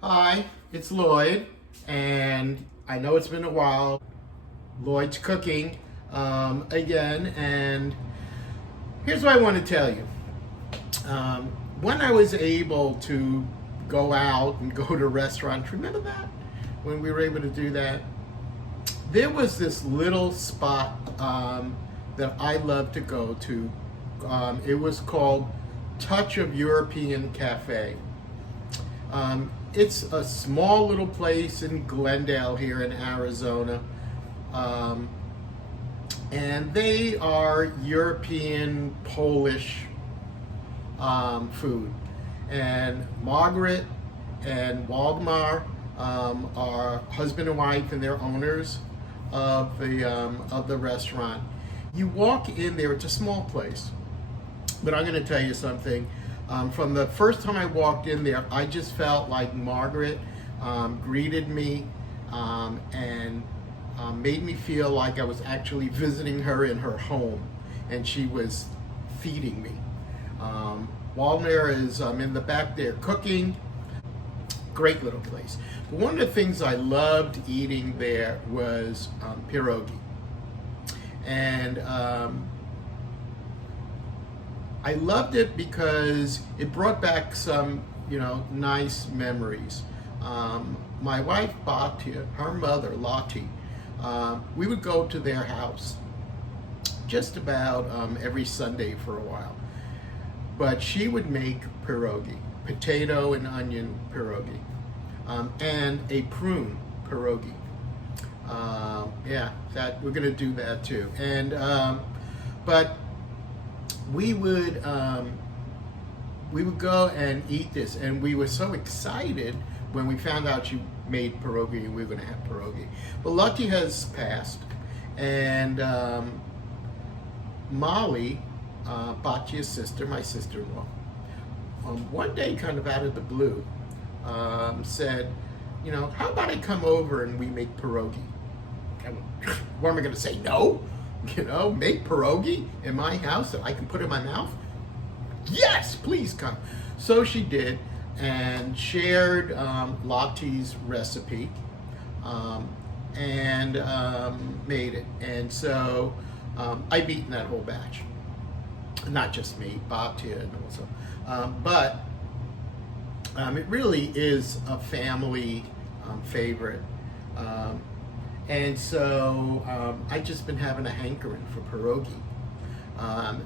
Hi, it's Lloyd, and I know it's been a while. Lloyd's cooking again, and here's what I want to tell you. When I was able to go out and go to restaurants, remember that? When we were able to do that? There was this little spot that I love to go to. It was called Touch of European Cafe. It's a small little place in Glendale here in Arizona. Um, and they are European Polish food. And Margaret and Waldemar are husband and wife, and they're owners of the restaurant. You walk in there; it's a small place, but I'm going to tell you something. From the first time I walked in there, I just felt like Margaret greeted me and made me feel like I was actually visiting her in her home, and she was feeding me. Waldemar is in the back there cooking. Great little place. But one of the things I loved eating there was pierogi. And I loved it because it brought back some, nice memories. My wife, Batia, her mother, Lottie, we would go to their house just about every Sunday for a while. But she would make pierogi, potato and onion pierogi, and a prune pierogi. Yeah, that we're gonna do that too. And but we would go and eat this, and we were so excited when we found out she made pierogi and we were going to have pierogi. But Lucky has passed, and Molly, Batia's sister, my sister-in-law, one day, kind of out of the blue, said, how about I come over and we make pierogi? What am I going to say? No? Make pierogi in my house that I can put in my mouth? Yes, please come. So she did, and shared Lottie's recipe, and made it. And so I've eaten that whole batch. Not just me, Batia, and also. But it really is a family favorite. And so I just been having a hankering for pierogi.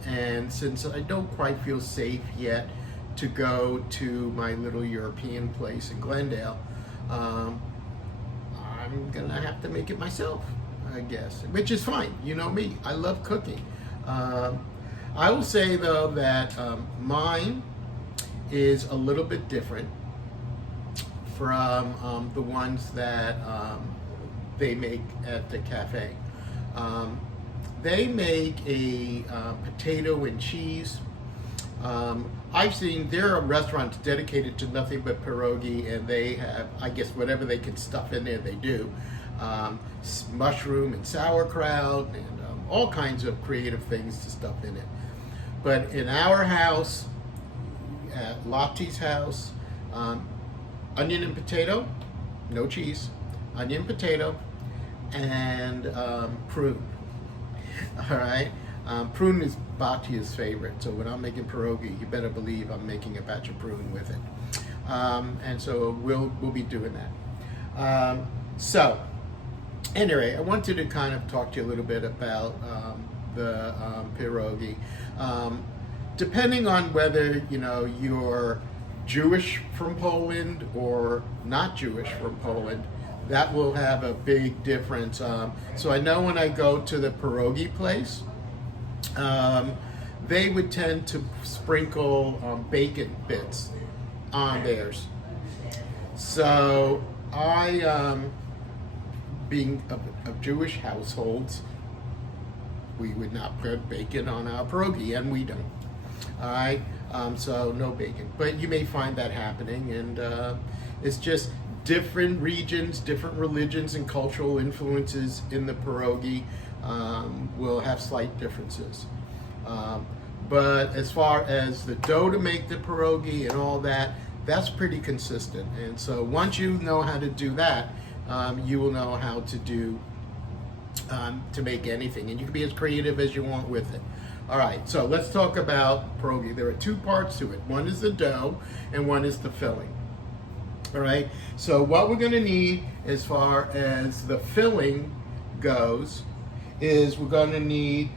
And since I don't quite feel safe yet to go to my little European place in Glendale, I'm gonna have to make it myself, I guess, which is fine. You know me, I love cooking. I will say though that mine is a little bit different from the ones that they make at the cafe. They make a potato and cheese. I've seen there are restaurants dedicated to nothing but pierogi, and they have, I guess, whatever they can stuff in there, they do. Mushroom and sauerkraut and all kinds of creative things to stuff in it. But in our house, at Lottie's house, onion and potato, no cheese, onion, potato, and prune. All right, prune is Batia's favorite. So when I'm making pierogi, you better believe I'm making a batch of prune with it. And so we'll be doing that. So anyway, I wanted to kind of talk to you a little bit about the pierogi. Depending on whether you're Jewish from Poland or not Jewish from Poland, that will have a big difference. So I know when I go to the pierogi place, they would tend to sprinkle bacon bits on theirs. So I, being of Jewish households, we would not put bacon on our pierogi, and we don't. All right, so no bacon. But you may find that happening, and it's just different regions, different religions, and cultural influences in the pierogi will have slight differences. But as far as the dough to make the pierogi and all that, That's pretty consistent. And so once you know how to do that, you will know how to do to make anything, and you can be as creative as you want with it. All right, so let's talk about pierogi. There are two parts to it. One is the dough, and one is the filling. All right, so what we're going to need as far as the filling goes is we're going to need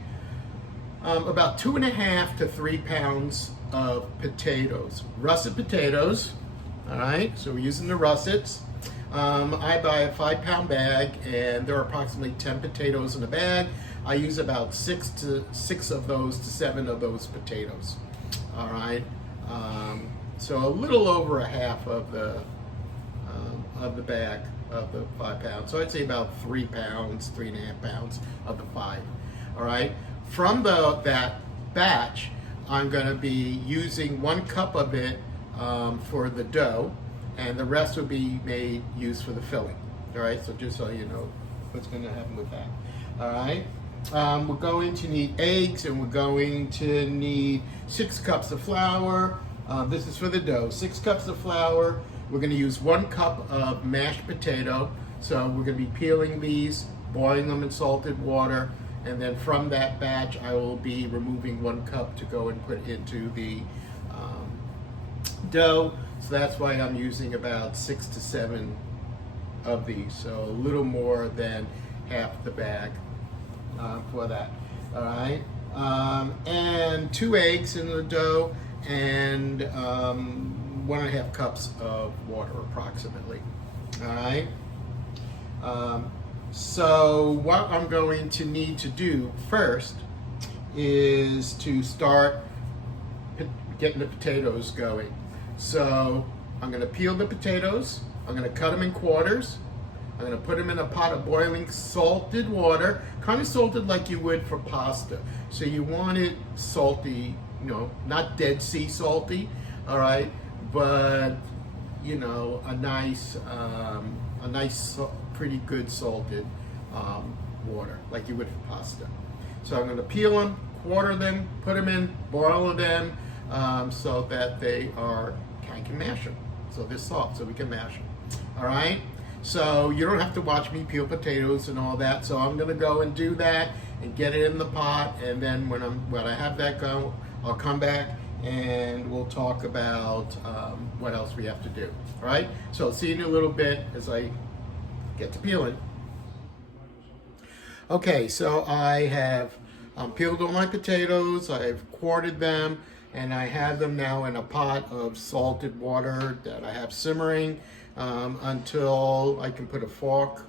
about 2.5 to 3 pounds of potatoes, russet potatoes. All right, so we're using the russets. I buy a 5-pound bag, and there are approximately 10 potatoes in a bag. I use about 6 of those to 7 of those potatoes. All right, so a little over a half of the bag of the 5 pounds. So I'd say about 3 pounds, 3.5 pounds of the 5. All right, from that batch, I'm going to be using 1 cup of it for the dough, and the rest will be used for the filling. All right, so just so you know what's going to happen with that. All right, we're going to need eggs, and we're going to need 6 cups of flour. This is for the dough. 6 cups of flour. We're going to use 1 cup of mashed potato. So we're going to be peeling these, boiling them in salted water, and then from that batch, I will be removing 1 cup to go and put into the dough. So that's why I'm using about 6 to 7 of these. So a little more than half the bag for that. All right, and 2 eggs in the dough, and 1.5 cups of water approximately. All right. So what I'm going to need to do first is to start getting the potatoes going. So I'm going to peel the potatoes. I'm going to cut them in quarters. I'm going to put them in a pot of boiling salted water, kind of salted like you would for pasta. So you want it salty, not Dead Sea salty, all right, but a nice, pretty good salted water like you would for pasta. So I'm going to peel them, quarter them, put them in, boil them so that I can mash them. So they're soft, so we can mash them. All right. So you don't have to watch me peel potatoes and all that. So I'm going to go and do that and get it in the pot, and then when I have that go, I'll come back and we'll talk about what else we have to do. All right. So see you in a little bit as I get to peeling. Okay, so I have peeled all my potatoes, I've quartered them, and I have them now in a pot of salted water that I have simmering until I can put a fork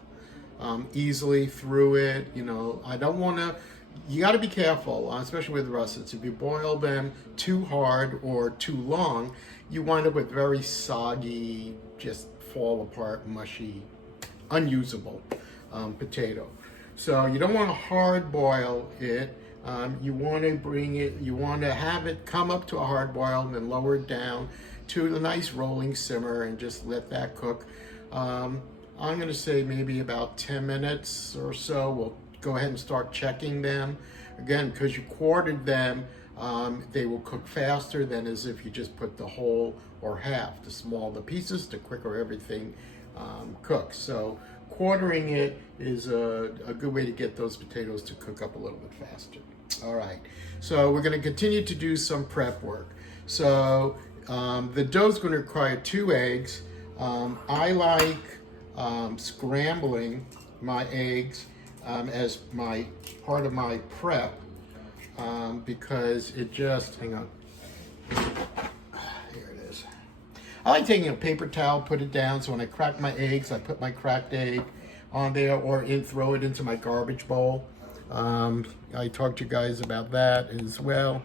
easily through it. I don't want to, you got to be careful, especially with russets. If you boil them too hard or too long, you wind up with very soggy, just fall apart, mushy, unusable potato. So you don't want to hard boil it. You want to have it come up to a hard boil and then lower it down to a nice rolling simmer and just let that cook. I'm going to say maybe about 10 minutes or so. We'll go ahead and start checking them. Again, because you quartered them, they will cook faster than as if you just put the whole or half. The smaller the pieces, the quicker everything cooks. So quartering it is a good way to get those potatoes to cook up a little bit faster. All right, so we're going to continue to do some prep work. So the dough is going to require 2 eggs. I like scrambling my eggs as my part of my prep because it just, hang on. Here it is. I like taking a paper towel, put it down, so when I crack my eggs, I put my cracked egg on there or throw it into my garbage bowl. I talked to you guys about that as well.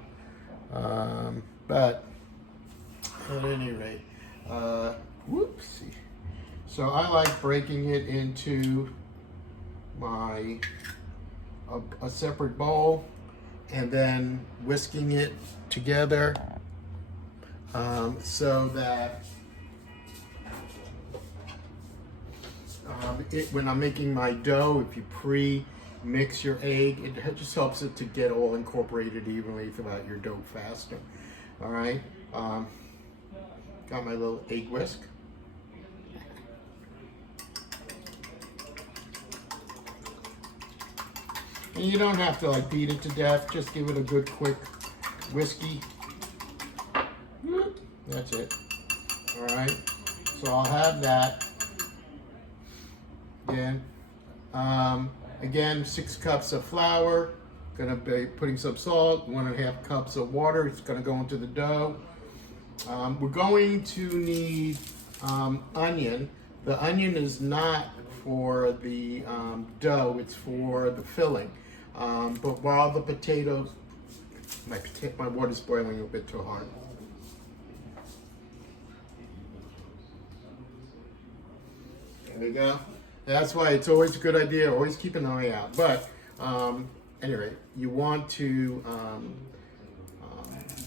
But at any rate, whoopsie. So I like breaking it into a separate bowl and then whisking it together so that when I'm making my dough, if you pre-mix your egg, it just helps it to get all incorporated evenly throughout your dough faster. All right. Got my little egg whisk. And you don't have to like beat it to death, just give it a good quick whiskey. That's it. All right, so I'll have that. Again, 6 cups of flour. Gonna be putting some salt, 1.5 cups of water. It's gonna go into the dough. We're going to need onion. The onion is not for the dough, it's for the filling. But while the potatoes, my water's boiling a bit too hard. There we go. That's why it's always a good idea, always keep an eye out. But anyway, you want to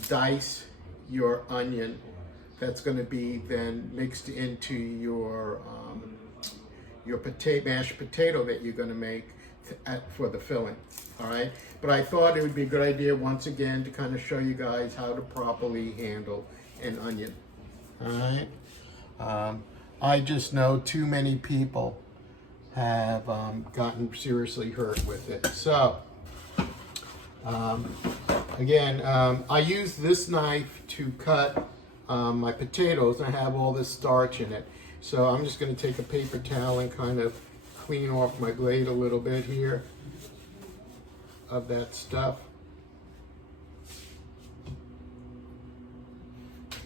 dice your onion. That's going to be then mixed into your mashed potato that you're going to make for the filling. All right, but I thought it would be a good idea once again to kind of show you guys how to properly handle an onion. All right, I just know too many people have gotten seriously hurt with it. So again, I use this knife to cut my potatoes. I have all this starch in it. So I'm just going to take a paper towel and kind of clean off my blade a little bit here of that stuff.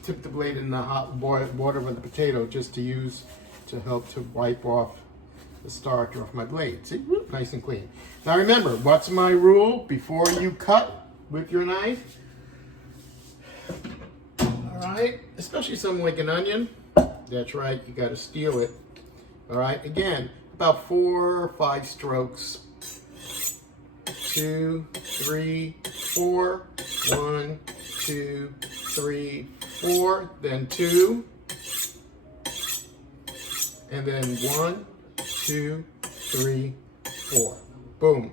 Tip the blade in the hot water with the potato just to use to help to wipe off the starch off my blade. See, nice and clean. Now remember, what's my rule before you cut with your knife? All right, especially something like an onion. That's right, you got to steal it. All right, again, about 4 or 5 strokes. 2, 3, 4. 1, 2, 3, 4. Then 2. And then 1, 2, 3, 4. Boom.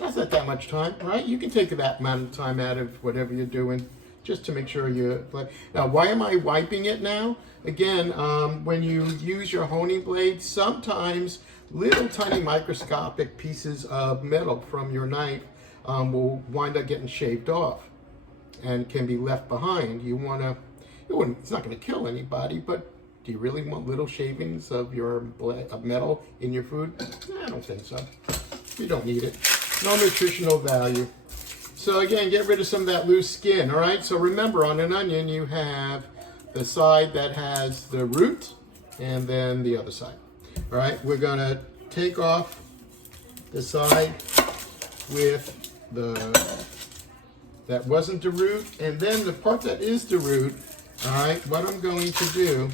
That's not that much time, right? You can take that amount of time out of whatever you're doing just to make sure you. Now, why am I wiping it now? Again, when you use your honing blade, sometimes little tiny microscopic pieces of metal from your knife will wind up getting shaved off and can be left behind. You want to, it's not going to kill anybody, but do you really want little shavings of your of metal in your food? I don't think so. You don't need it. No nutritional value. So again, get rid of some of that loose skin, all right? So remember, on an onion, you have the side that has the root and then the other side. All right, we're gonna take off the side with that wasn't the root, and then the part that is the root. All right, what I'm going to do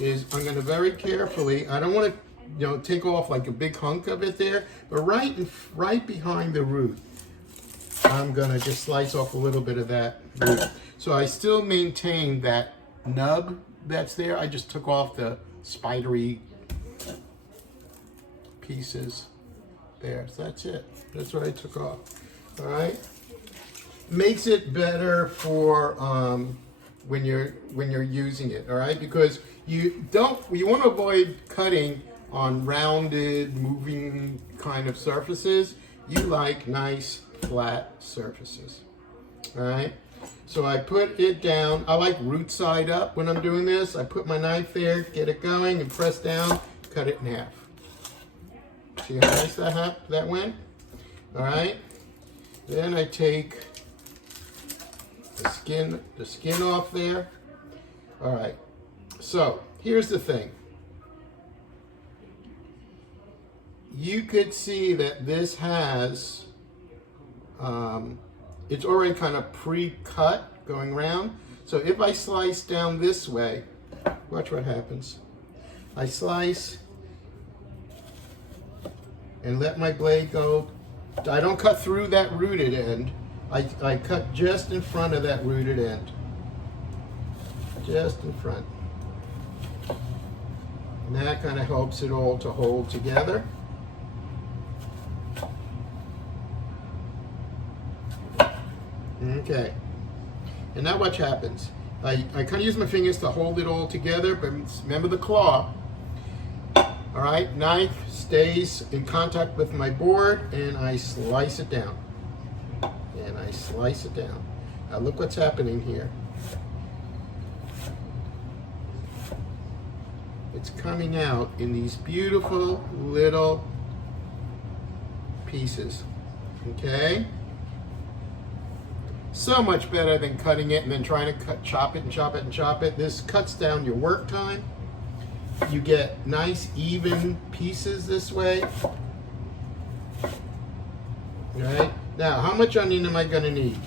is I'm gonna very carefully, I don't want to take off like a big hunk of it there, but right behind the root, I'm gonna just slice off a little bit of that root. So I still maintain that nub that's there. I just took off the spidery pieces there. So that's it. That's what I took off. All right. Makes it better for when you're using it. All right, because you want to avoid cutting on rounded, moving kind of surfaces. You like nice, flat surfaces. All right. So I put it down. I like root side up when I'm doing this. I put my knife there, get it going, and press down, cut it in half. See how nice that went? All right. Then I take the skin off there. All right. So here's the thing. You could see that this has, it's already kind of pre-cut going around. So if I slice down this way, watch what happens. I slice and let my blade go. I don't cut through that rooted end. I cut just in front of that rooted end. Just in front. And that kind of helps it all to hold together. Okay. And now what happens? I kind of use my fingers to hold it all together, but remember the claw. All right, knife stays in contact with my board, and I slice it down. And I slice it down. Now look what's happening here. It's coming out in these beautiful little pieces, okay? So much better than cutting it and then trying to chop it and chop it and chop it. This cuts down your work time. You get nice even pieces this way. Right? Now, how much onion am I gonna need?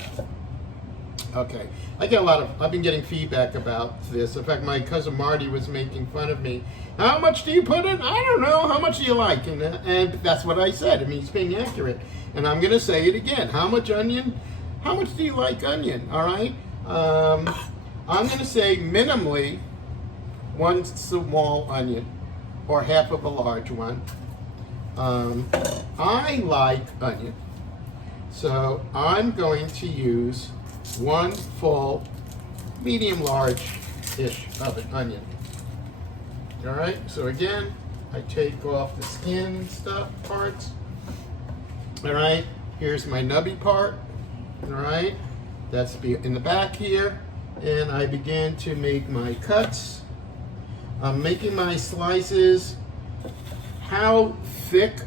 Okay, I've been getting feedback about this. In fact, my cousin Marty was making fun of me. How much do you put in? I don't know. How much do you like? And that's what I said. I mean, he's being accurate. And I'm gonna say it again. How much onion? How much do you like onion? All right. I'm gonna say minimally 1 small onion or half of a large one. I like onion. So I'm going to use 1 full, medium large-ish of an onion. All right, so again, I take off the skin and stuff, parts. All right, here's my nubby part. All right, that's in the back here. And I begin to make my cuts. I'm making my slices. How thick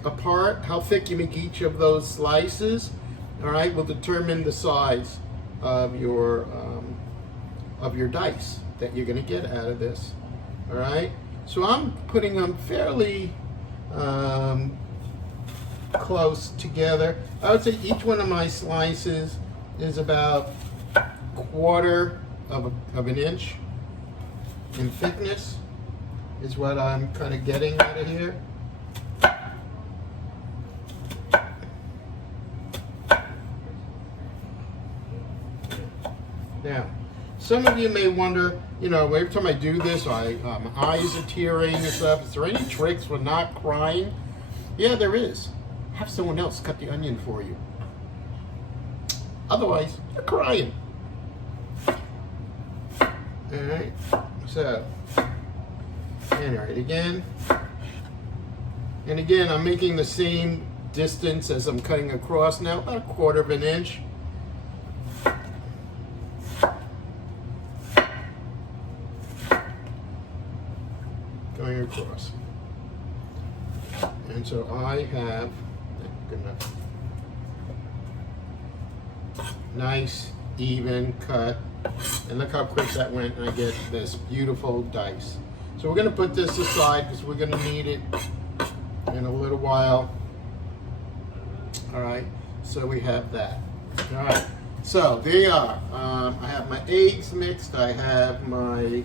you make each of those slices, all right, will determine the size of your dice that you're going to get out of this. All right, so I'm putting them fairly close together. I would say each one of my slices is about 1/4 of an inch in thickness, is what I'm kind of getting out of here. Now, some of you may wonder, you know, every time I do this, my eyes are tearing and stuff. Is there any tricks for not crying? Yeah, there is. Have someone else cut the onion for you. Otherwise, you're crying. All right, so, and all right, again. And again, I'm making the same distance as I'm cutting across now, about 1/4 of an inch. Going across. And so I have nice, even cut. And look how quick that went, and I get this beautiful dice. So we're going to put this aside because we're going to need it in a little while. All right, so we have that. All right, so there you are. I have my eggs mixed. I have my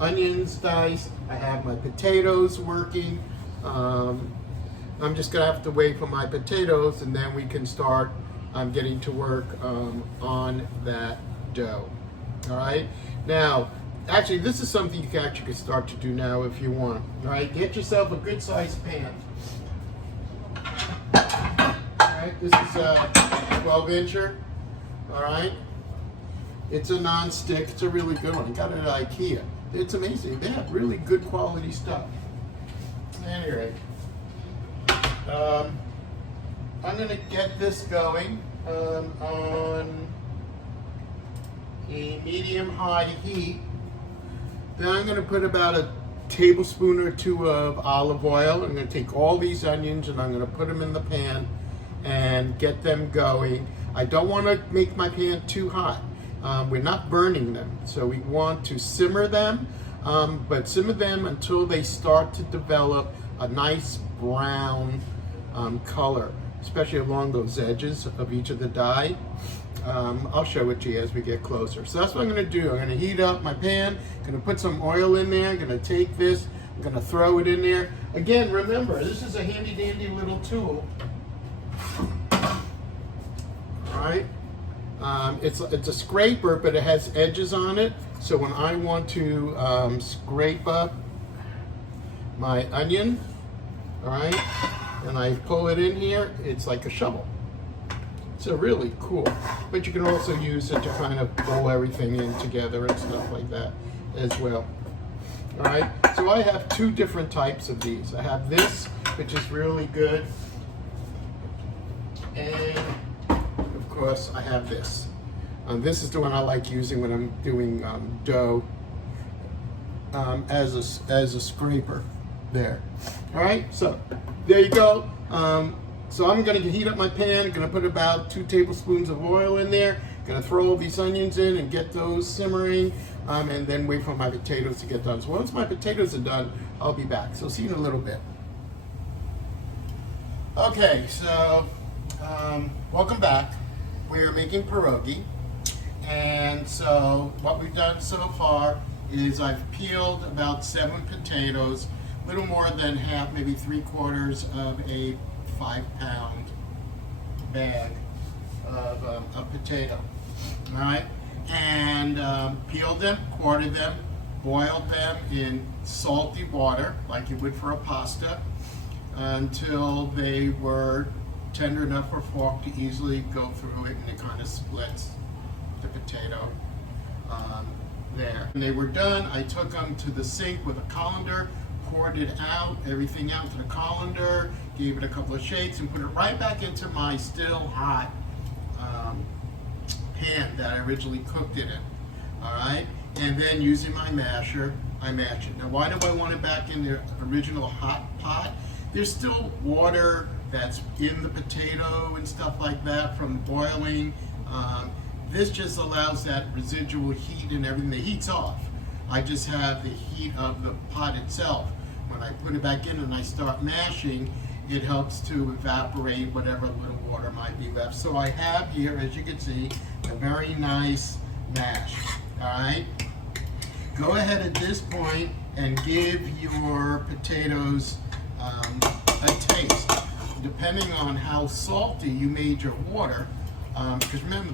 onions diced. I have my potatoes working. I'm just going to have to wait for my potatoes, and then we can start getting to work on that dough. All right, now actually this is something you can start to do now if you want. All right, get yourself a good sized pan. All right, this is a 12-incher. All right, it's a non-stick. It's a really good one. I got it at IKEA. It's amazing. They have really good quality stuff. Anyway, I'm going to get this going on a medium-high heat. Then I'm going to put about a tablespoon or 2 of olive oil. I'm going to take all these onions and I'm going to put them in the pan and get them going. I don't want to make my pan too hot. We're not burning them, so we want to simmer them, but simmer them until they start to develop a nice brown color, especially along those edges of each of the die. I'll show it to you as we get closer. So that's what I'm going to do. I'm going to heat up my pan. I'm going to put some oil in there. I'm going to take this. I'm going to throw it in there. Again, remember, this is a handy-dandy little tool. All right. It's a scraper, but it has edges on it. So when I want to scrape up my onion, all right, and I pull it in here, it's like a shovel. So really cool. But you can also use it to kind of roll everything in together and stuff like that as well. All right, so I have two different types of these. I have this, which is really good. And of course, I have this. This is the one I like using when I'm doing dough as a scraper there. All right, so there you go. So I'm going to heat up my pan. I'm going to put about 2 tablespoons of oil in there. Going to throw all these onions in and get those simmering, and then wait for my potatoes to get done. So once my potatoes are done, I'll be back. So see you in a little bit. Okay, so welcome back. We're making pierogi, and so what we've done so far is I've peeled about 7 potatoes, a little more than half, maybe 3/4 of a 5-pound bag of a potato. All right, and peeled them, quartered them, boiled them in salty water like you would for a pasta until they were tender enough for a fork to easily go through it, and it kind of splits the potato there. When they were done, I took them to the sink with a colander, poured it out, everything out to the colander, gave it a couple of shakes, and put it right back into my still hot pan that I originally cooked it in. All right, and then using my masher, I mash it. Now, why do I want it back in the original hot pot? There's still water that's in the potato and stuff like that from boiling. This just allows that residual heat and everything. The heat's off. I just have the heat of the pot itself. When I put it back in and I start mashing, it helps to evaporate whatever little water might be left. So I have here, as you can see, a very nice mash. All right. Go ahead at this point and give your potatoes a taste. Depending on how salty you made your water, because remember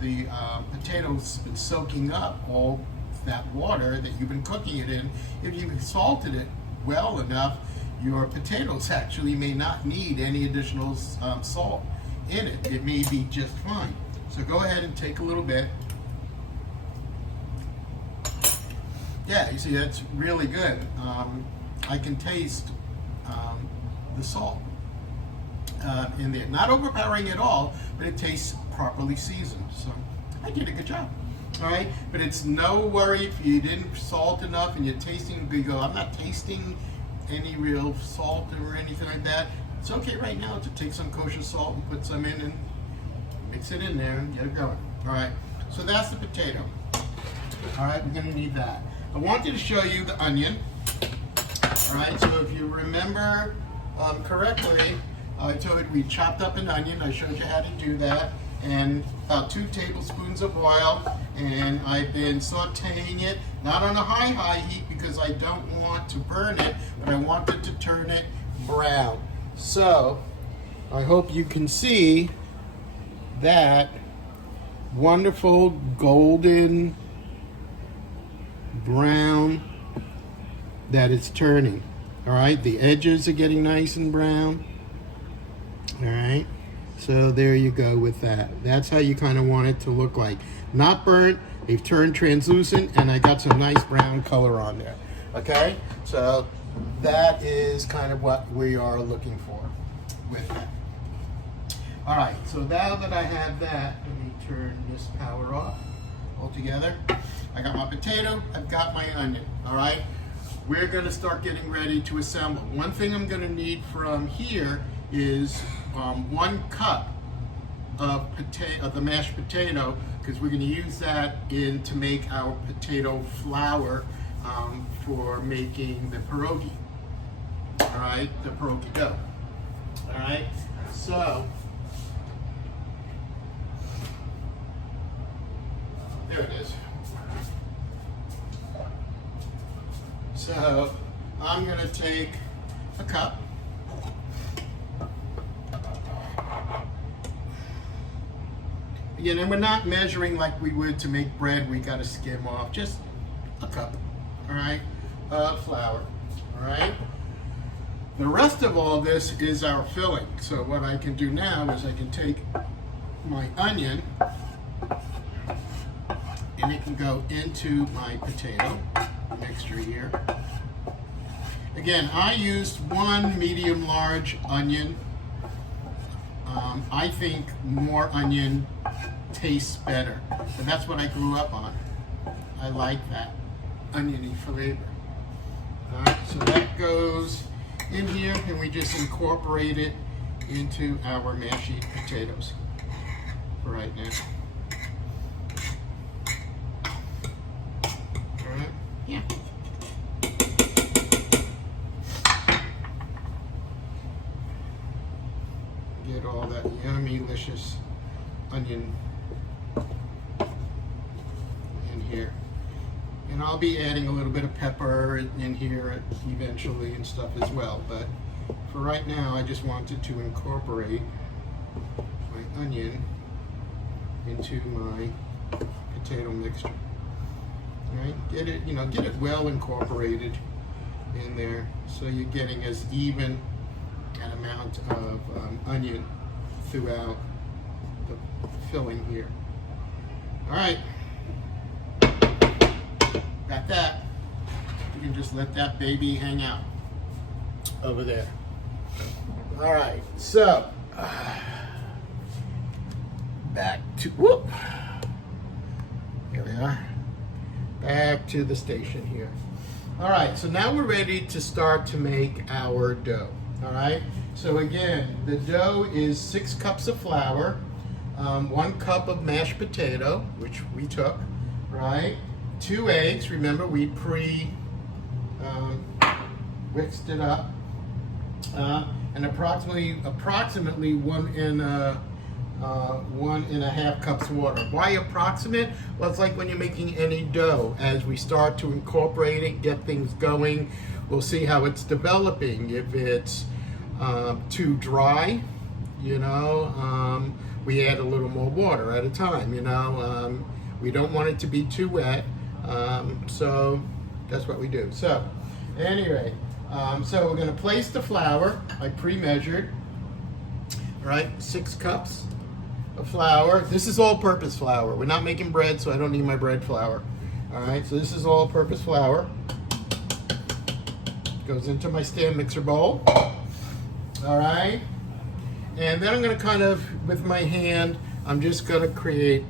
the potatoes been soaking up all that water that you've been cooking it in. If you salted it well enough, your potatoes actually may not need any additional salt in it. It may be just fine. So go ahead and take a little bit. Yeah, you see, that's really good. I can taste the salt in there. Not overpowering at all, but it tastes properly seasoned. So I did a good job. All right, but it's no worry if you didn't salt enough and you're tasting, you go, I'm not tasting any real salt or anything like that. It's okay right now to take some kosher salt and put some in and mix it in there and get it going. All right, so that's the potato. All right, we're gonna need that. I wanted to show you the onion. All right, so if you remember correctly, I told you we chopped up an onion. I showed you how to do that. And about 2 tablespoons of oil, and I've been sauteing it, not on a high heat because I don't want to burn it, but I wanted to turn it brown. So I hope you can see that wonderful golden brown that it's turning. All right, the edges are getting nice and brown. All right. So there you go with that. That's how you kind of want it to look like. Not burnt, they've turned translucent, and I got some nice brown color on there. Okay, so that is kind of what we are looking for with that. All right, so now that I have that, let me turn this power off altogether. I got my potato, I've got my onion, all right? We're gonna start getting ready to assemble. One thing I'm gonna need from here is 1 cup of the mashed potato, because we're going to use that to make our potato flour for making the pierogi. All right, the pierogi dough. All right, so there it is. So I'm going to take a cup. Again, and we're not measuring like we would to make bread. We got to skim off just a cup, all right, of flour, all right. The rest of all this is our filling. So what I can do now is I can take my onion, and it can go into my potato mixture here. Again, I used one medium large onion. I think more onion tastes better, and that's what I grew up on. I like that oniony flavor. Alright, so that goes in here, and we just incorporate it into our mashed potatoes for right now. Alright, yeah. Get all that yummy, delicious onion in here. And I'll be adding a little bit of pepper in here eventually and stuff as well. But for right now, I just wanted to incorporate my onion into my potato mixture. All right, get it well incorporated in there, so you're getting as even an amount of onion throughout the filling here. All right, got that. You can just let that baby hang out over there. All right, so back to, whoop, here we are, back to the station here. All right, so now we're ready to start to make our dough. All right, so again, the dough is 6 cups of flour, 1 cup of mashed potato, which we took, right? 2 eggs, remember we whisked it up, and approximately 1.5 cups of water. Why approximate? Well, it's like when you're making any dough. As we start to incorporate it, get things going, we'll see how it's developing. If it's too dry, we add a little more water at a time. We don't want it to be too wet, so that's what we do. So anyway, so we're going to place the flour. I pre-measured. All right, 6 cups of flour. This is all-purpose flour. We're not making bread, so I don't need my bread flour. All right, so this is all-purpose flour. Goes into my stand mixer bowl. All right, and then I'm going to kind of, with my hand, I'm just going to create,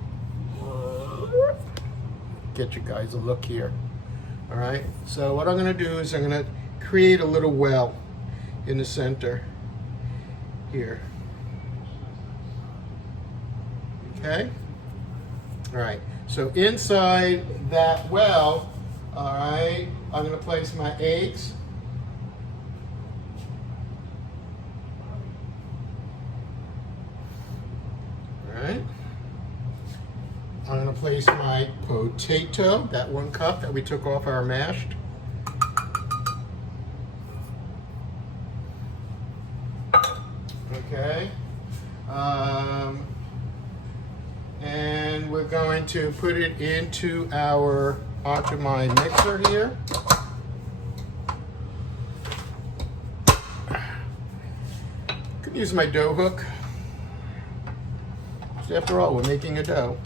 get you guys a look here. All right, so what I'm going to do is I'm going to create a little well in the center here. Okay, all right, so inside that well, all right, I'm going to place my eggs. All right, I'm going to place my potato, that 1 cup that we took off our mashed. Okay, and we're going to put it into my mixer here. Could use my dough hook. So after all, we're making a dough.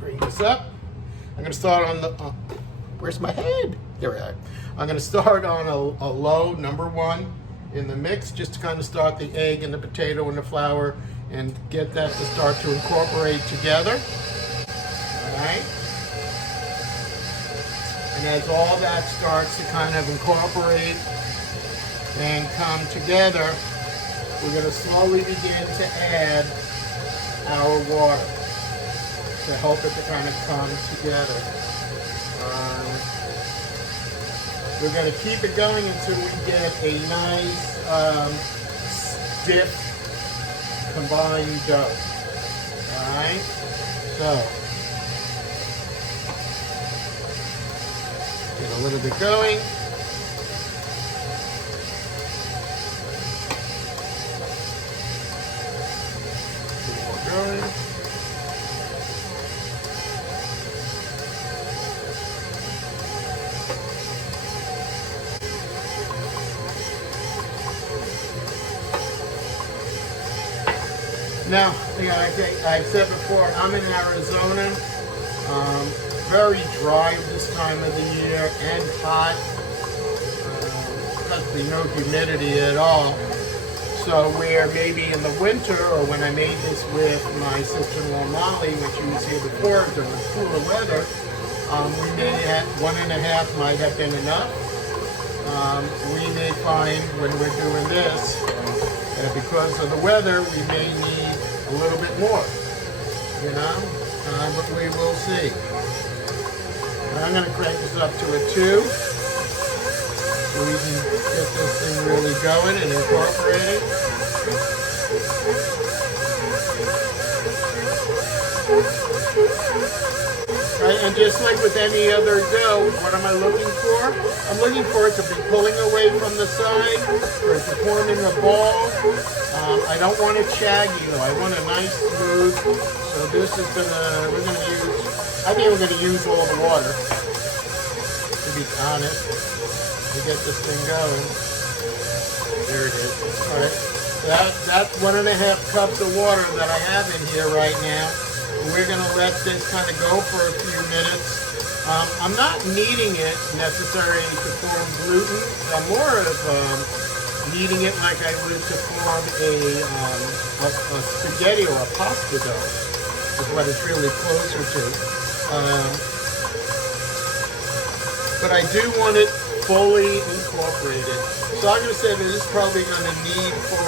Bring this up. I'm going to start on the, where's my head? There we are. I'm going to start on a low, number 1 in the mix, just to kind of start the egg and the potato and the flour and get that to start to incorporate together. All right. And as all that starts to kind of incorporate and come together, we're going to slowly begin to add our water to help it to kind of come together. We're going to keep it going until we get a nice, stiff, combined dough. All right? So, get a little bit going. Going. Now, I think I've said before, I'm in Arizona. Very dry this time of the year and hot. Practically no humidity at all. So where maybe in the winter, or when I made this with my sister-in-law Molly, which you was here before, during cooler weather, we may have 1.5 might have been enough. We may find when we're doing this that because of the weather, we may need a little bit more, but we will see. I'm going to crank this up to a 2 so we can get this thing really going and incorporating. Right, and just like with any other dough, what am I looking for? I'm looking for it to be pulling away from the side, for it to form in a ball. I don't want it shaggy though. I want a nice smooth. So this is I think we're gonna use all the water, to be honest, to get this thing going. There it is. All right. That's 1.5 cups of water that I have in here right now. We're going to let this kind of go for a few minutes. I'm not kneading it necessarily to form gluten. I'm more of kneading it like I would to form a spaghetti or a pasta dough, is what it's really closer to. But I do want it fully incorporated. So I'm going to say that this is probably going to need for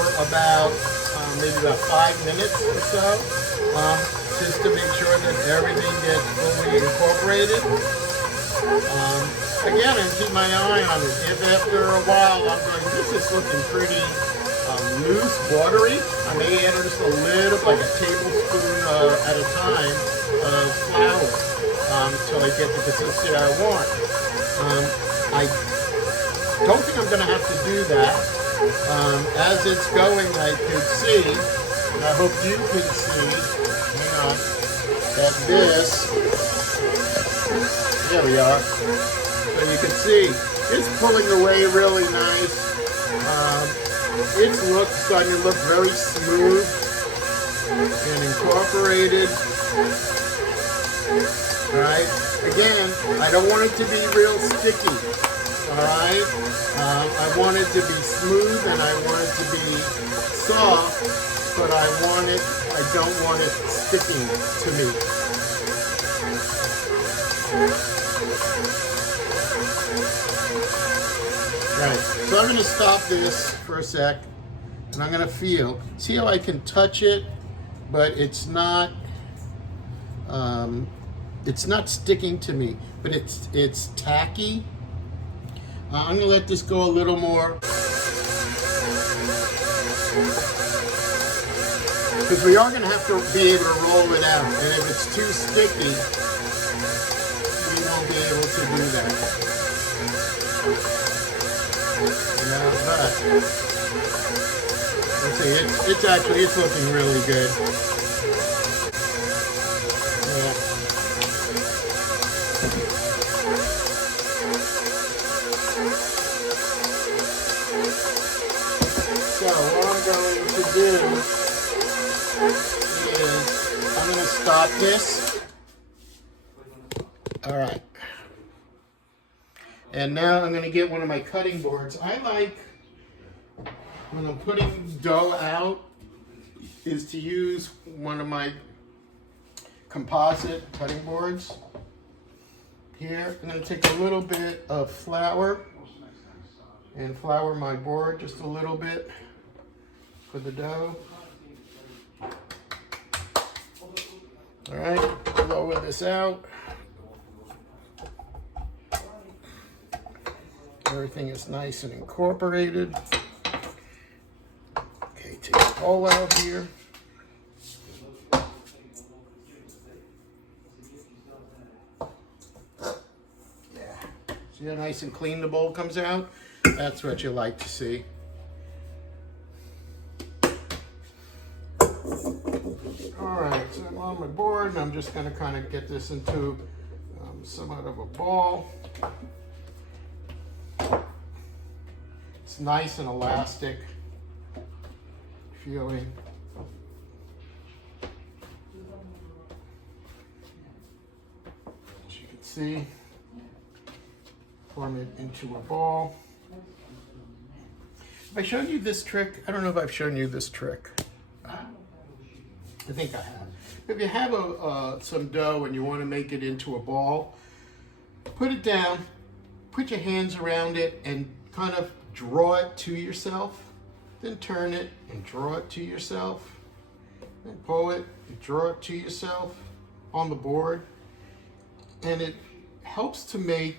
maybe about 5 minutes or so. Just to make sure that everything gets fully incorporated. Again, and keep my eye on it. If after a while I'm going, this is looking pretty loose, watery, I may add just a little, like a tablespoon at a time of flour until I get the consistency I want. I don't think I'm going to have to do that. As it's going, I could see, and I hope you can see, that this, there we are, so you can see, it's pulling away really nice. It's starting to look very smooth and incorporated. Alright, again, I don't want it to be real sticky. Alright, I want it to be smooth and I want it to be soft, but I don't want it sticking to me. Right, so I'm going to stop this for a sec, and I'm going to feel. See how I can touch it, but it's not sticking to me, but it's tacky. I'm going to let this go a little more. Because we are going to have to be able to roll it out. And if it's too sticky, we won't be able to do that. But let's see, it's looking really good. Yeah. So what I'm going to do is I'm going to stop this. All right. And now I'm going to get one of my cutting boards. I like, when I'm putting dough out, is to use one of my composite cutting boards. Here, I'm going to take a little bit of flour and flour my board just a little bit for the dough. All right, lower this out. Everything is nice and incorporated. Okay, take the bowl out here. Yeah. See how nice and clean the bowl comes out? That's what you like to see. Alright, so I'm on my board and I'm just going to kind of get this into somewhat of a ball. It's nice and elastic feeling. see, form it into a ball. Have I shown you this trick? I don't know if I've shown you this trick. I think I have. If you have some dough and you want to make it into a ball, put it down, put your hands around it and kind of draw it to yourself. Then turn it and draw it to yourself. Then pull it and draw it to yourself on the board. And it helps to make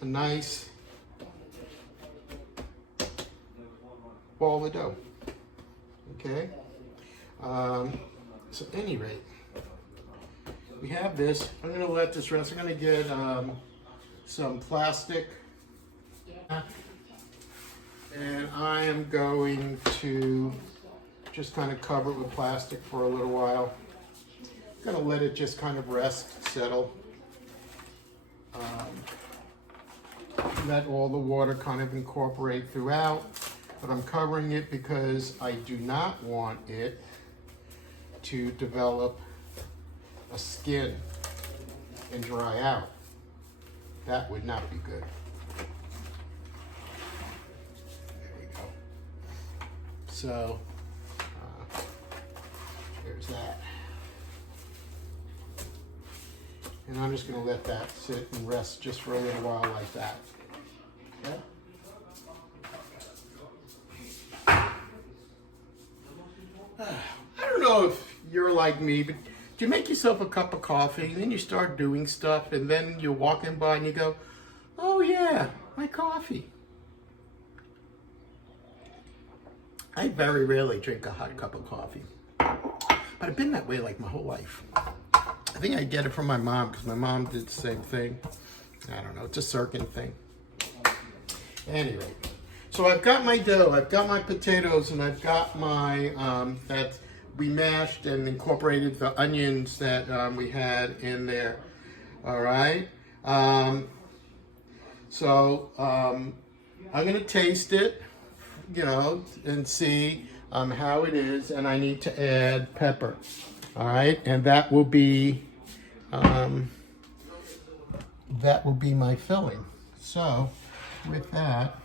a nice ball of dough. Okay? So at any rate, we have this. I'm going to let this rest. I'm going to get some plastic. And I am going to just kind of cover it with plastic for a little while. I'm going to let it just kind of rest, settle. Let all the water kind of incorporate throughout. But I'm covering it because I do not want it to develop a skin and dry out. That would not be good. There we go. So, there's that. And I'm just going to let that sit and rest just for a little while like that. Okay? I don't know if you're like me, but do you make yourself a cup of coffee and then you start doing stuff and then you're walking by and you go, oh yeah, my coffee. I very rarely drink a hot cup of coffee, but I've been that way like my whole life. I think I get it from my mom because my mom did the same thing. I don't know, it's a circling thing. Anyway, so I've got my dough, I've got my potatoes, and I've got my, that we mashed and incorporated the onions that we had in there. All right. So I'm going to taste it, you know, and see how it is. And I need to add pepper. All right. And that will be my filling. So with that,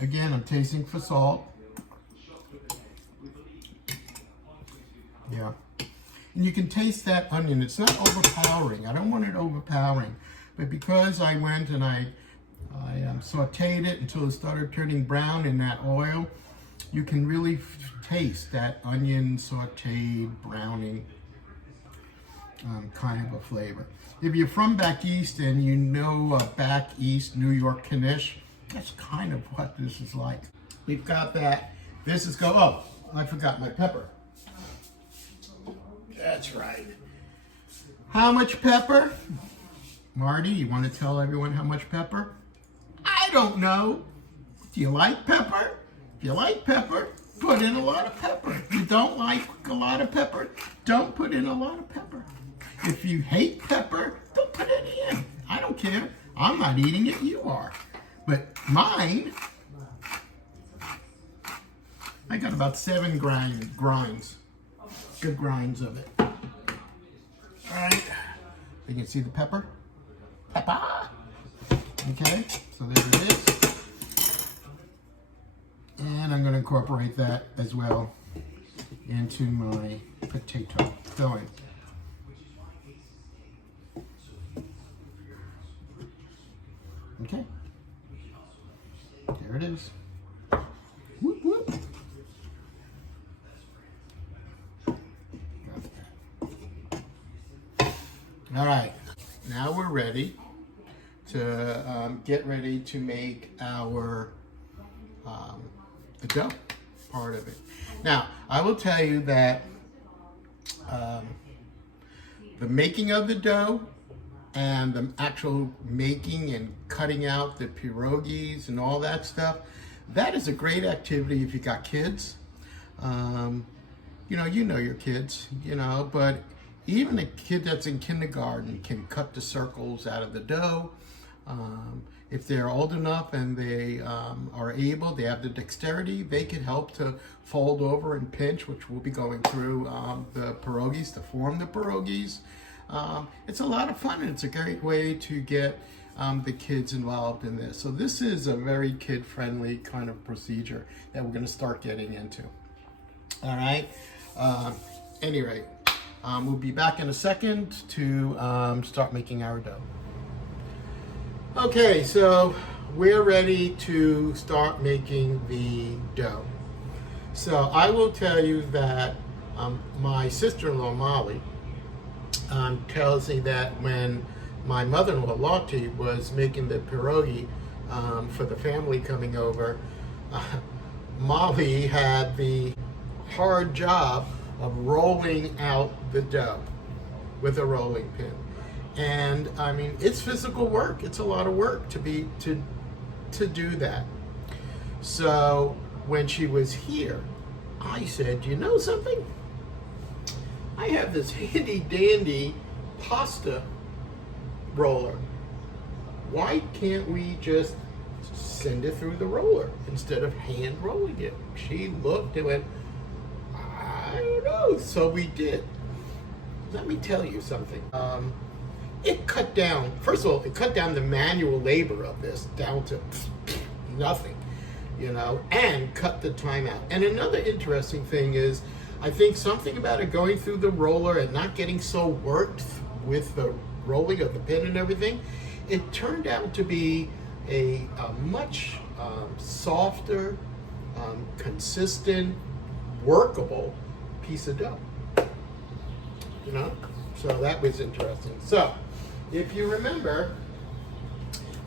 again, I'm tasting for salt. Yeah. And you can taste that onion. It's not overpowering. I don't want it overpowering. But because I went and I sauteed it until it started turning brown in that oil, you can really taste that onion sauteed, browning kind of a flavor. If you're from back east and you know back east New York Knish, that's kind of what this is like. We've got that. This is oh, I forgot my pepper. That's right. How much pepper? Marty, you want to tell everyone how much pepper? I don't know. Do you like pepper? If you like pepper, put in a lot of pepper. If you don't like a lot of pepper, don't put in a lot of pepper. If you hate pepper, don't put any in. I don't care. I'm not eating it, you are. But mine, I got about 7 grinds. Good grinds of it. All right. You can see the pepper. Pepper. Okay, so there it is. And I'm going to incorporate that as well into my potato filling. Okay. There it is. Whoop, whoop. All right, now we're ready to get ready to make our the dough part of it. Now, I will tell you that the making of the dough and the actual making and cutting out the pierogies and all that stuff, that is a great activity if you got kids. You know your kids, you know, but even a kid that's in kindergarten can cut the circles out of the dough. If they're old enough and they are able, they have the dexterity, they can help to fold over and pinch, which we'll be going through the pierogies, to form the pierogies. It's a lot of fun, and it's a great way to get the kids involved in this. So this is a very kid-friendly kind of procedure that we're going to start getting into. All right. Any rate, we'll be back in a second to start making our dough. Okay, so we're ready to start making the dough. So I will tell you that my sister-in-law, Molly, tells me that when my mother-in-law, Lottie, was making the pierogi for the family coming over, Molly had the hard job of rolling out the dough with a rolling pin. And I mean, it's physical work. It's a lot of work to do that. So when she was here, I said, you know something? I have this handy dandy pasta roller. Why can't we just send it through the roller instead of hand rolling it? She looked and went, I don't know. So we did. Let me tell you something. It cut down, first of all, it cut down the manual labor of this down to nothing, you know, and cut the time out. And another interesting thing is, I think something about it going through the roller and not getting so worked with the rolling of the pin and everything, it turned out to be a much softer, consistent, workable piece of dough. You know? So that was interesting. So, if you remember,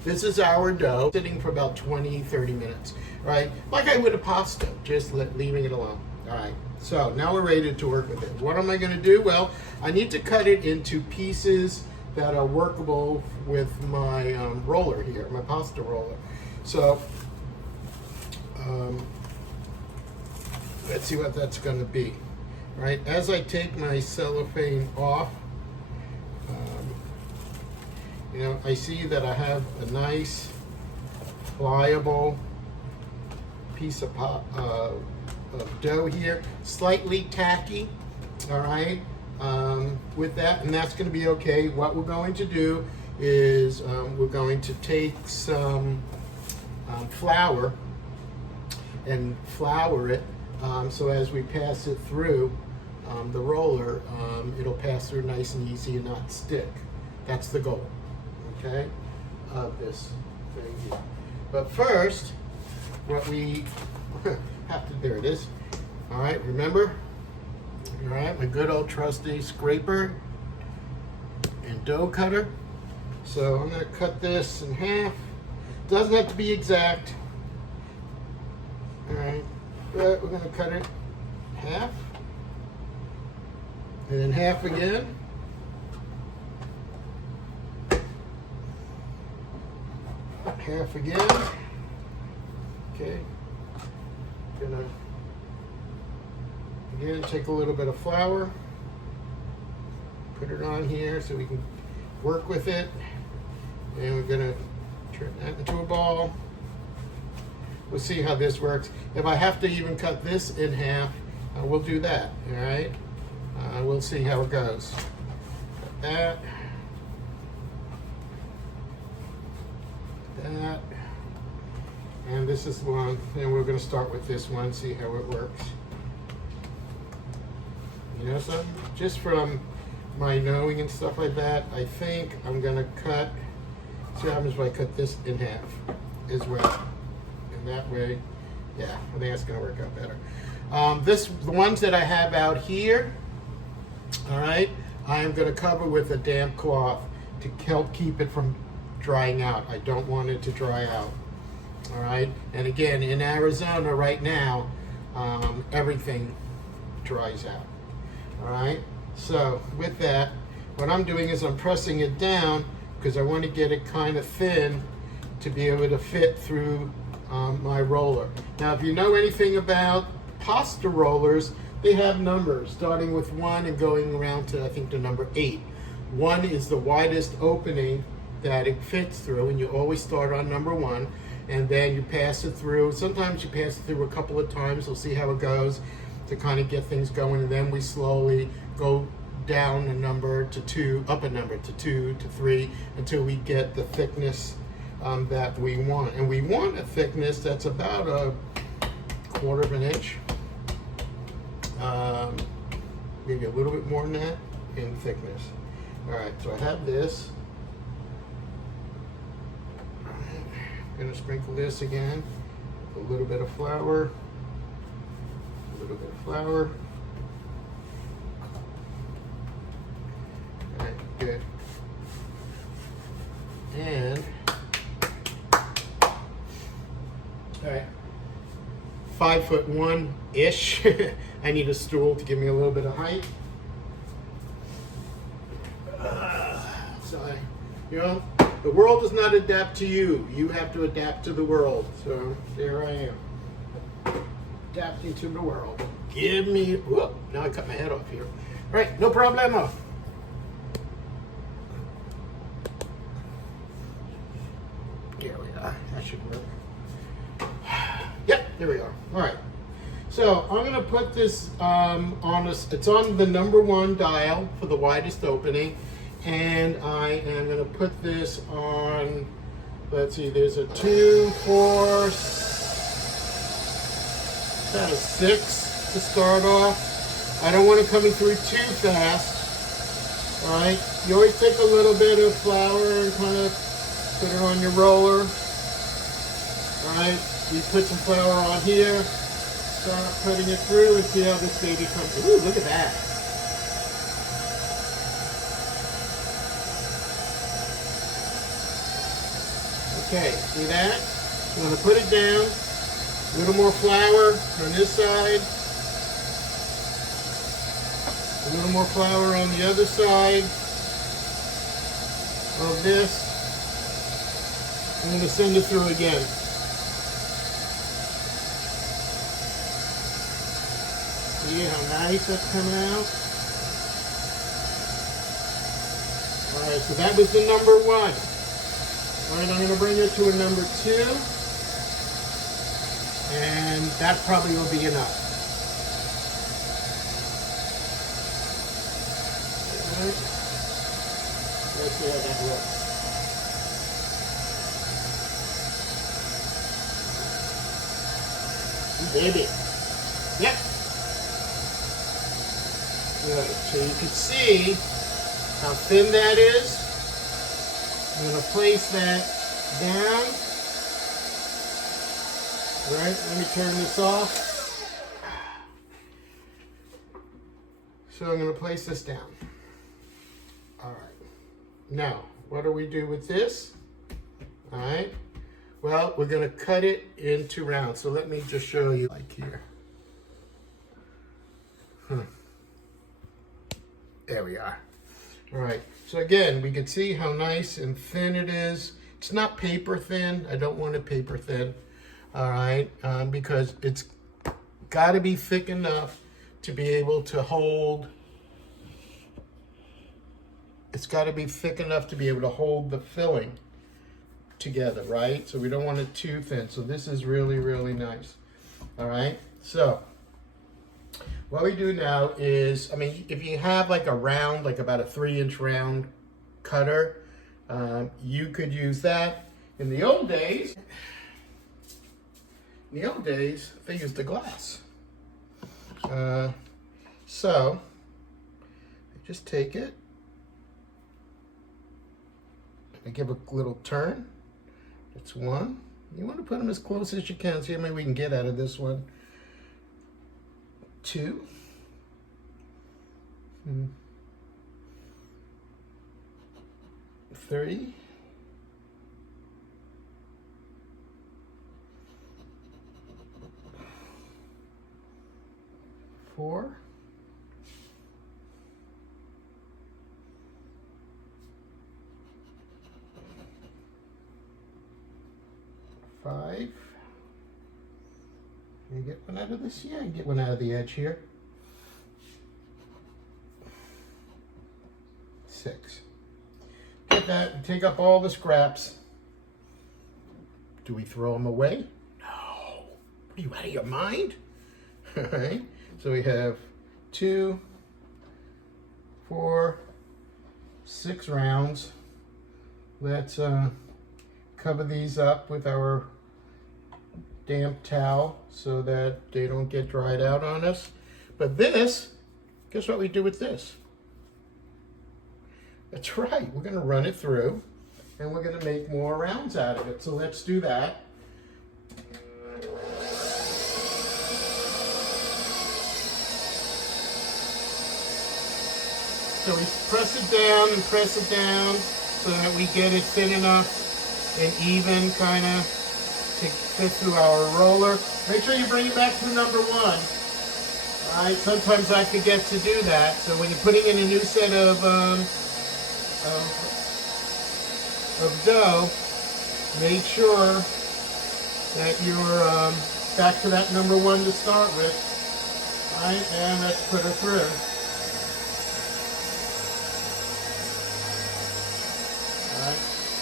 this is our dough, sitting for about 20-30 minutes, right? Like I would a pasta, just leaving it alone. All right, so now we're ready to work with it. What am I gonna do? Well, I need to cut it into pieces that are workable with my roller here, my pasta roller. So, let's see what that's gonna be. Right, as I take my cellophane off, you know, I see that I have a nice, pliable piece of dough here, slightly tacky, all right, with that, and that's going to be okay. What we're going to do is we're going to take some flour and flour it, so as we pass it through the roller, it'll pass through nice and easy and not stick. That's the goal, okay, of this thing here. But first, what we have to, there it is. All right, remember? All right, my good old trusty scraper and dough cutter. So I'm gonna cut this in half. Doesn't have to be exact. All right, but we're gonna cut it half. And then half again. Half again. Okay. Gonna again take a little bit of flour, put it on here so we can work with it. And we're gonna turn that into a ball. We'll see how this works. If I have to even cut this in half, we'll do that, all right? We'll see how it goes. Cut that. That. And this is one, and we're going to start with this one, see how it works. You know something? Just from my knowing and stuff like that, I think I'm going to cut, see what happens if I cut this in half as well. And that way, yeah, I think that's going to work out better. The ones that I have out here, all right, I am going to cover with a damp cloth to help keep it from drying out. I don't want it to dry out. All right, and again, in Arizona right now, everything dries out. All right, so with that, what I'm doing is I'm pressing it down because I want to get it kind of thin to be able to fit through my roller. Now, if you know anything about pasta rollers, they have numbers starting with 1 and going around to, I think, the number 8. 1 is the widest opening that it fits through, and you always start on number 1, and then you pass it through. Sometimes you pass it through a couple of times. We'll see how it goes to kind of get things going, and then we slowly go down a number to 2, up a number to 2 to 3, until we get the thickness that we want. And we want a thickness that's about a 1/4 of an inch, maybe a little bit more than that in thickness. All right, so I have this. All right, I'm gonna sprinkle this again, a little bit of flour, a little bit of flour. All right, good. And all right, 5'1" I need a stool to give me a little bit of height. You know, the world does not adapt to you. You have to adapt to the world. So there I am, adapting to the world. Give me, whoop, now I cut my head off here. All right, no problemo. There we are, that should work. Yep, there we are. All right. So I'm gonna put this it's on the #1 dial for the widest opening. And I am going to put this on, let's see, there's a 2, 4, about a 6 to start off. I don't want it coming through too fast. All right, you always take a little bit of flour and kind of put it on your roller. All right, you put some flour on here, start putting it through, and see how this baby comes. Ooh, look at that. Okay, see that? I'm going to put it down. A little more flour on this side. A little more flour on the other side of this. I'm going to send it through again. See how nice that's coming out? All right, so that was the #1. All right, I'm going to bring it to a #2, and that probably will be enough. All right. Let's see how that looks. Baby. Yep. Good. So you can see how thin that is. I'm going to place that down. All right, let me turn this off. So I'm going to place this down. All right. Now, what do we do with this? All right. Well, we're going to cut it into rounds. So let me just show you like here. There we are. All right. So again, we can see how nice and thin it is. It's not paper thin. I don't want it paper thin. All right. Because it's got to be thick enough to be able to hold. It's got to be thick enough to be able to hold the filling together, right? So we don't want it too thin. So this is really, really nice. All right. So what we do now is, I mean, if you have like a round, like about a 3-inch round cutter, you could use that. In the old days, they used the glass. So just take it. I give a little turn. That's one. You want to put them as close as you can. See how many we can get out of this one. 2. 3. 4. 5. Can you get one out of this? Yeah, I can get one out of the edge here. 6. Get that and take up all the scraps. Do we throw them away? No. Are you out of your mind? All right. So we have 2, 4, 6 rounds. Let's cover these up with our damp towel so that they don't get dried out on us. But this, guess what we do with this? That's right, we're gonna run it through and we're gonna make more rounds out of it. So let's do that. So we press it down and press it down so that we get it thin enough and even kind of to fit through our roller. Make sure you bring it back to number 1. All right, sometimes I forget to do that. So when you're putting in a new set of dough, make sure that you're back to that number 1 to start with. All right, and let's put her through.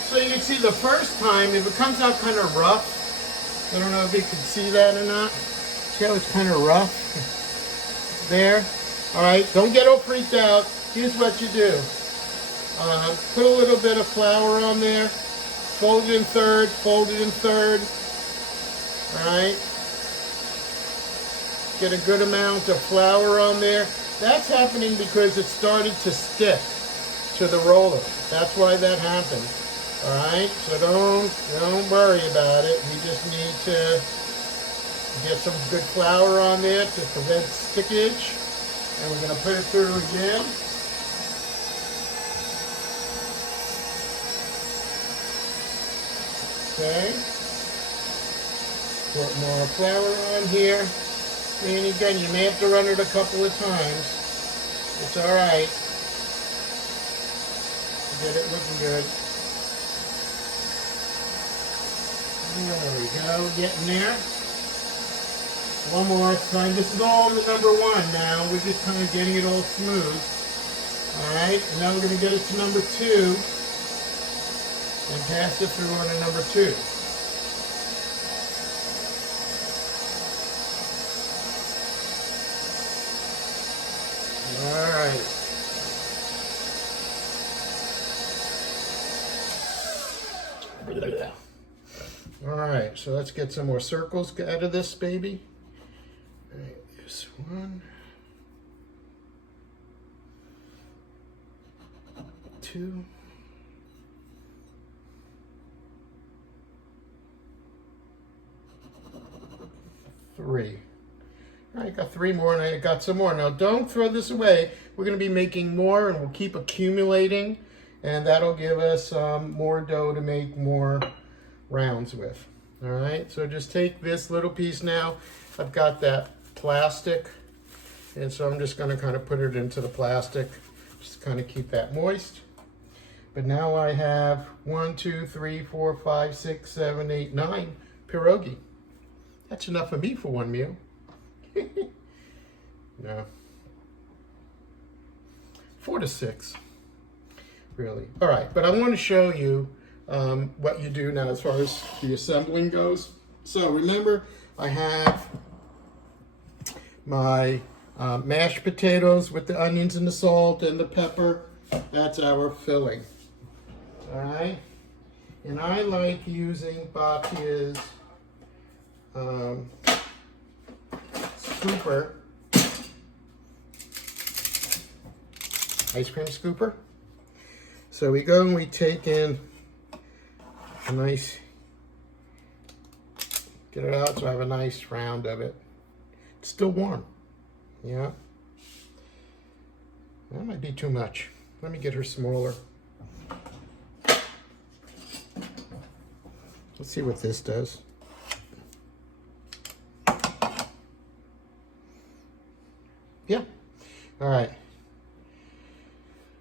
So you can see the first time, if it comes out kind of rough, I don't know if you can see that or not. See how it's kind of rough? There. All right, don't get all freaked out. Here's what you do. Put a little bit of flour on there. Fold it in third, fold it in third. All right. Get a good amount of flour on there. That's happening because it started to stick to the roller. That's why that happened. All right, so don't worry about it. We just need to get some good flour on there to prevent stickage. And we're gonna put it through again. Okay. Put more flour on here. And again, you may have to run it a couple of times. It's all right. Get it looking good. There we go, getting there. One more time. This is all the number 1 now. We're just kind of getting it all smooth. All right, and now we're going to get it to number 2 and pass it through on to number 2. All right. All right, so let's get some more circles out of this baby. All right, this 1, 2, 3. All right, got 3 more and I got some more. Now don't throw this away. We're gonna be making more and we'll keep accumulating and that'll give us more dough to make more rounds with. All right, so just take this little piece now. I've got that plastic, and so I'm just gonna kind of put it into the plastic, just kind of keep that moist. But now I have 1, 2, 3, 4, 5, 6, 7, 8, 9 pierogi. That's enough for me for 1 meal. No. 4 to 6, really. All right, but I want to show you what you do now as far as the assembling goes. So remember, I have my mashed potatoes with the onions and the salt and the pepper. That's our filling. All right, and I like using Batia's scooper, ice cream scooper. So we go and we take in a nice, get it out so I have a nice round of it. It's still warm, yeah. That might be too much. Let me get her smaller. Let's see what this does. Yeah, all right.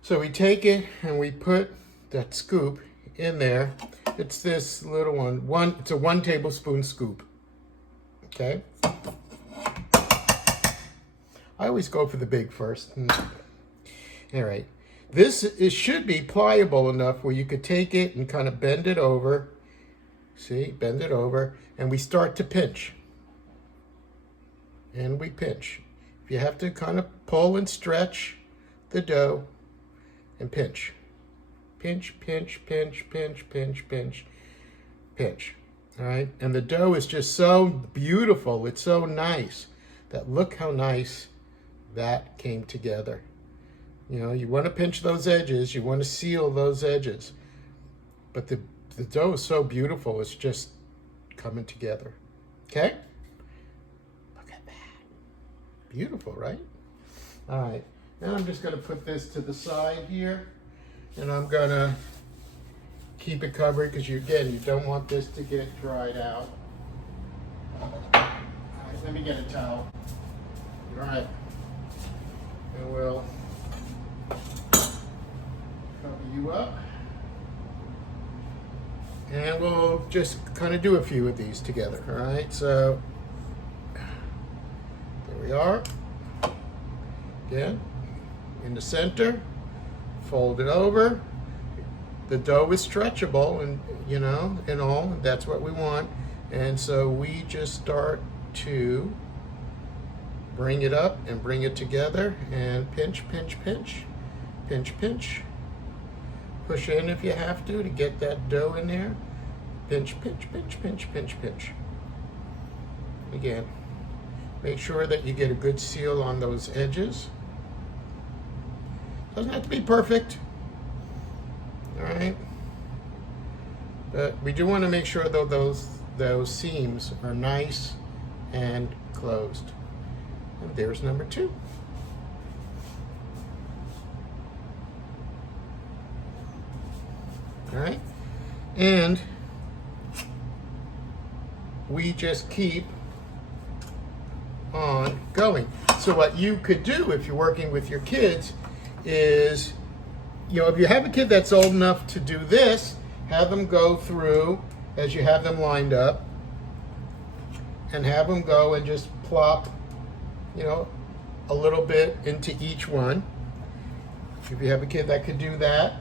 So we take it and we put that scoop in there. It's this little one. It's a 1 tablespoon scoop. Okay. I always go for the big first. All right. This should be pliable enough where you could take it and kind of bend it over. See, bend it over, and we start to pinch. And we pinch. If you have to kind of pull and stretch the dough, and pinch. Pinch, pinch, pinch, pinch, pinch, pinch, pinch. All right, and the dough is just so beautiful. It's so nice. That look how nice that came together. You know, you want to pinch those edges. You want to seal those edges. But the dough is so beautiful. It's just coming together. Okay? Look at that. Beautiful, right? All right. Now I'm just going to put this to the side here. And I'm going to keep it covered because, you don't want this to get dried out. All right, let me get a towel. All right. And we'll cover you up. And we'll just kind of do a few of these together, all right? So, there we are. Again, in the center, fold it over. The dough is stretchable and, and all, that's what we want. And so we just start to bring it up and bring it together and pinch, pinch, pinch, pinch, pinch. Push in if you have to get that dough in there. Pinch, pinch, pinch, pinch, pinch, pinch. Again, make sure that you get a good seal on those edges. Doesn't have to be perfect. All right. But we do want to make sure that those seams are nice and closed. And there's number 2. All right. And we just keep on going. So what you could do if you're working with your kids is, if you have a kid that's old enough to do this, have them go through as you have them lined up and have them go and just plop, a little bit into each one. If you have a kid that could do that,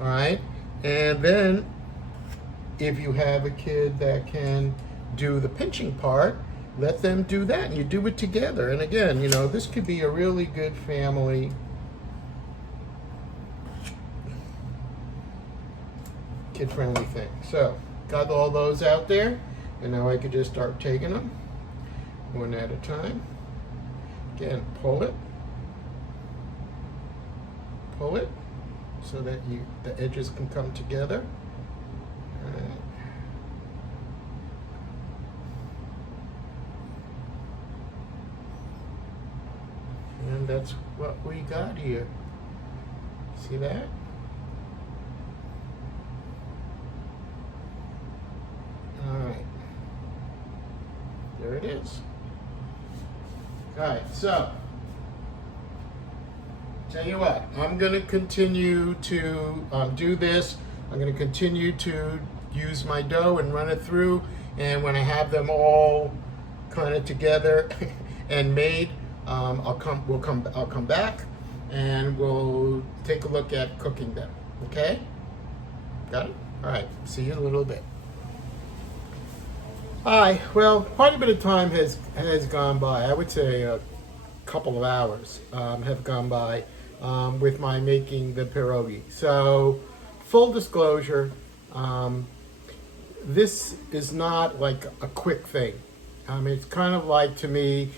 all right? And then if you have a kid that can do the pinching part, let them do that and you do it together. And again, this could be a really good family kid-friendly thing. So, got all those out there, and now I could just start taking them one at a time. Again, pull it so that the edges can come together. All right. And that's what we got here. See that? All right. There it is. All right, so tell you what, I'm going to continue to do this. I'm going to continue to use my dough and run it through. And when I have them all kind of together and made, I'll come back and we'll take a look at cooking them. Okay? Got it? All right. See you in a little bit. Hi. Well, quite a bit of time has gone by. I would say a couple of hours have gone by with my making the pierogi. So, full disclosure, this is not like a quick thing. It's kind of like, to me,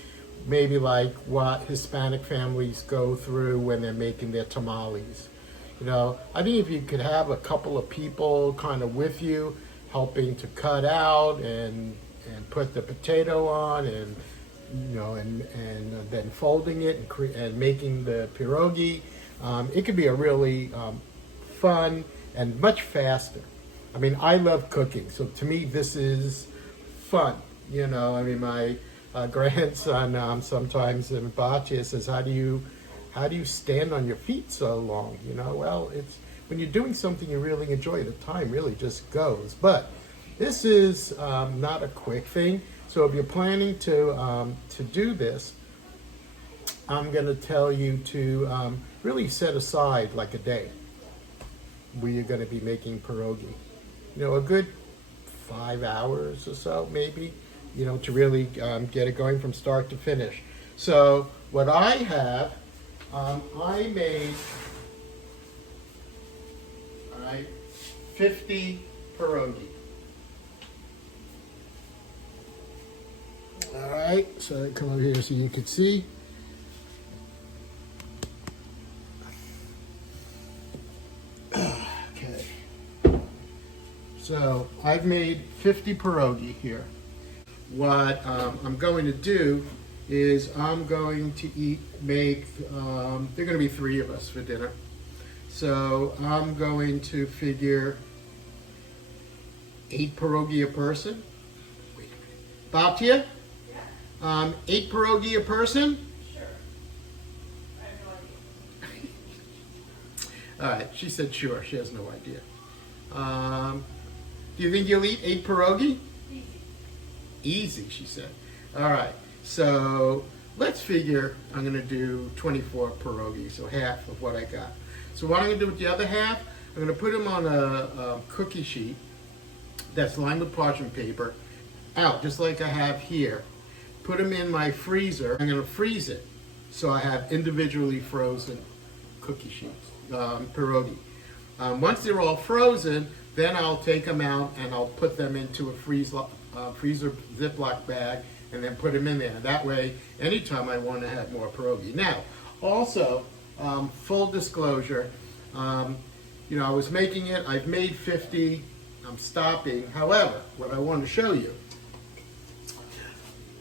maybe like what Hispanic families go through when they're making their tamales. I think if you could have a couple of people kind of with you, helping to cut out and put the potato on and then folding it and making the pierogi, it could be a really fun and much faster. I love cooking, so to me this is fun. My grandson sometimes in Bacchia says, how do you stand on your feet so long? Well, it's when you're doing something you really enjoy, the time really just goes. But this is not a quick thing. So if you're planning to do this, I'm going to tell you to really set aside like a day where you're going to be making pierogi. A good 5 hours or so, maybe, to really get it going from start to finish. So what I have, I made right? 50 pierogi. All right, so I come over here so you can see. Okay. So I've made 50 pierogi here. What I'm going to do is I'm going to there are going to be 3 of us for dinner. So I'm going to figure 8 pierogi a person. Wait a minute. Baptia? Yeah. 8 pierogi a person? Sure. I have no idea. All right, she said sure. She has no idea. Do you think you'll eat 8 pierogi? Easy. Easy, she said. All right, so let's figure I'm going to do 24 pierogi, so half of what I got. So what I'm going to do with the other half, I'm going to put them on a cookie sheet that's lined with parchment paper, out just like I have here. Put them in my freezer. I'm going to freeze it so I have individually frozen cookie sheets, pierogi. Once they're all frozen, then I'll take them out and I'll put them into a freezer Ziploc bag and then put them in there. That way, anytime I want to have more pierogi. Now, also, full disclosure, you know, I was making it, I've made 50, I'm stopping. However, what I want to show you,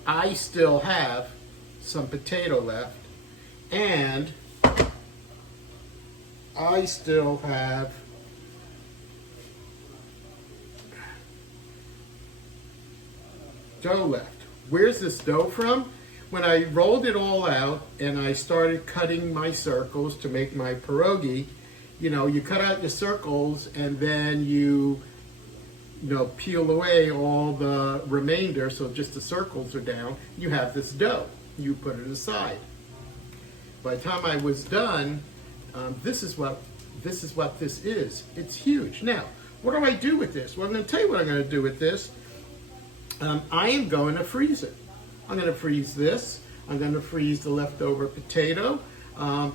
I still have some potato left, and I still have dough left. Where's this dough from? When I rolled it all out and I started cutting my circles to make my pierogi, you know, you cut out the circles and then you peel away all the remainder, so just the circles are down. You have this dough. You put it aside. By the time I was done, this is what this is. It's huge. Now, what do I do with this? Well, I'm going to tell you what I'm going to do with this. I am going to freeze it. I'm going to freeze this. I'm going to freeze the leftover potato.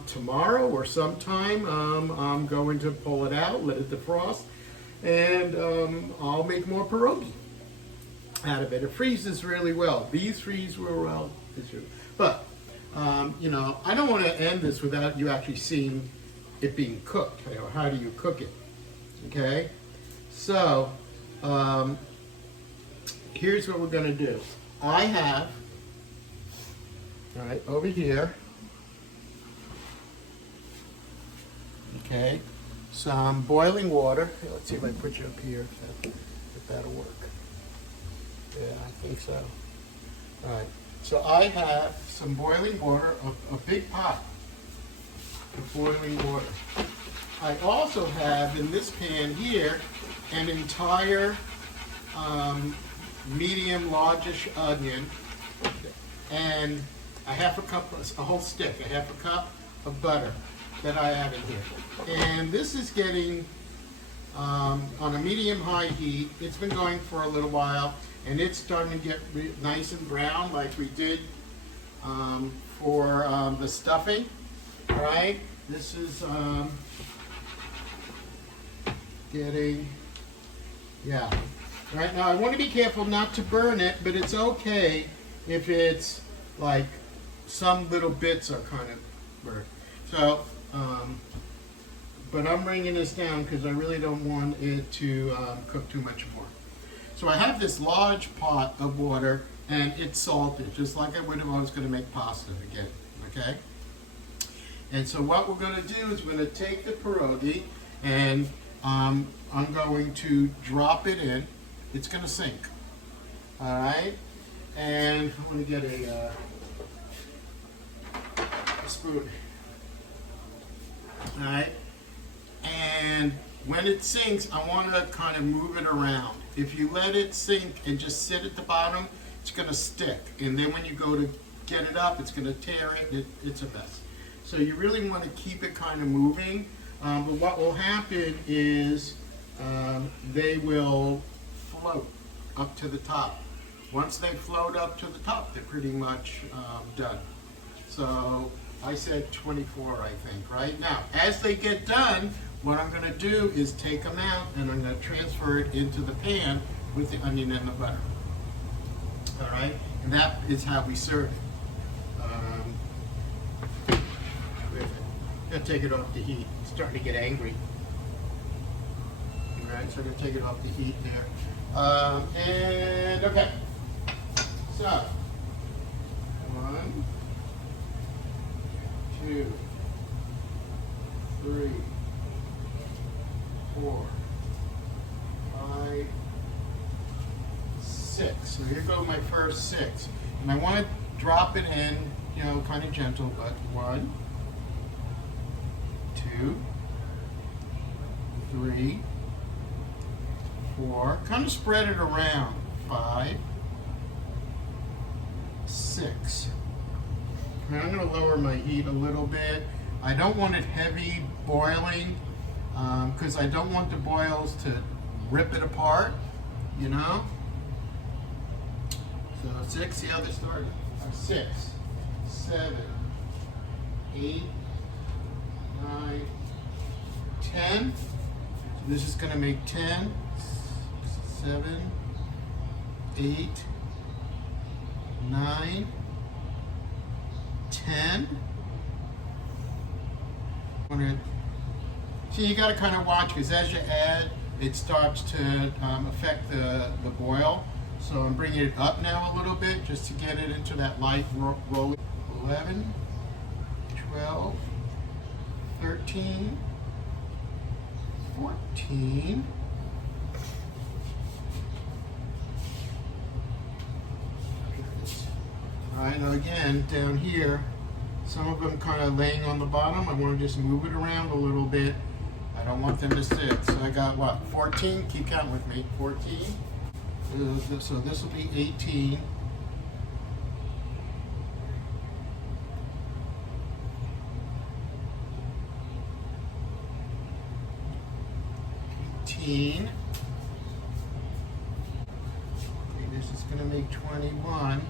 Tomorrow or sometime, I'm going to pull it out, let it defrost, and I'll make more pierogi out of it. It freezes really well. These freeze real well. But, you know, I don't want to end this without you actually seeing it being cooked. You know, how do you cook it? Okay? So, here's what we're going to do. I have, all right, over here, okay, some boiling water. Let's see if I put you up here, if that'll work. Yeah, I think so. All right, so I have some boiling water, a big pot of boiling water. I also have in this pan here an entire medium largish onion and a whole stick, a half a cup of butter that I have in here. And this is getting on a medium-high heat. It's been going for a little while, and it's starting to get nice and brown like we did for the stuffing, right? This is getting, yeah. Right now, I want to be careful not to burn it, but it's okay if it's like some little bits are kind of burnt. So, but I'm bringing this down because I really don't want it to cook too much more. So I have this large pot of water, and it's salted, just like I would if I was going to make pasta again, okay? And so what we're going to do is we're going to take the pierogi, and I'm going to drop it in. It's going to sink, all right? And I'm going to get a spoon, all right? And when it sinks, I want to kind of move it around. If you let it sink and just sit at the bottom, it's going to stick. And then when you go to get it up, it's going to tear it. It's a mess. So you really want to keep it kind of moving. But what will happen is they will float up to the top. Once they float up to the top, they're pretty much done. So I said 24, I think, right? Now, as they get done, What I'm going to do is take them out and I'm going to transfer it into the pan with the onion and the butter. All right, and that is how we serve it. Gotta take it off the heat. It's starting to get angry. All right, so I'm gonna take it off the heat there. And okay, so 1, 2, 3, 4, 5, 6. So here go my first 6. And I want to drop it in, you know, kind of gentle, but 1, 2, 3, 4. Kind of spread it around. 5, 6. And I'm going to lower my heat a little bit. I don't want it heavy boiling because I don't want the boils to rip it apart, you know. So 6, the other start. 6, 7, 8, 9, 10. So this is going to make 10, 7, 8, 9, 10. See, you got to kind of watch because as you add, it starts to affect the boil. So I'm bringing it up now a little bit just to get it into that light rolling. 11, 12, 13, 14. All right, now again, down here, some of them kind of laying on the bottom. I want to just move it around a little bit. I don't want them to sit. So I got what, 14? Keep counting with me. 14. So this will be 18. 18. Okay, this is going to make 21.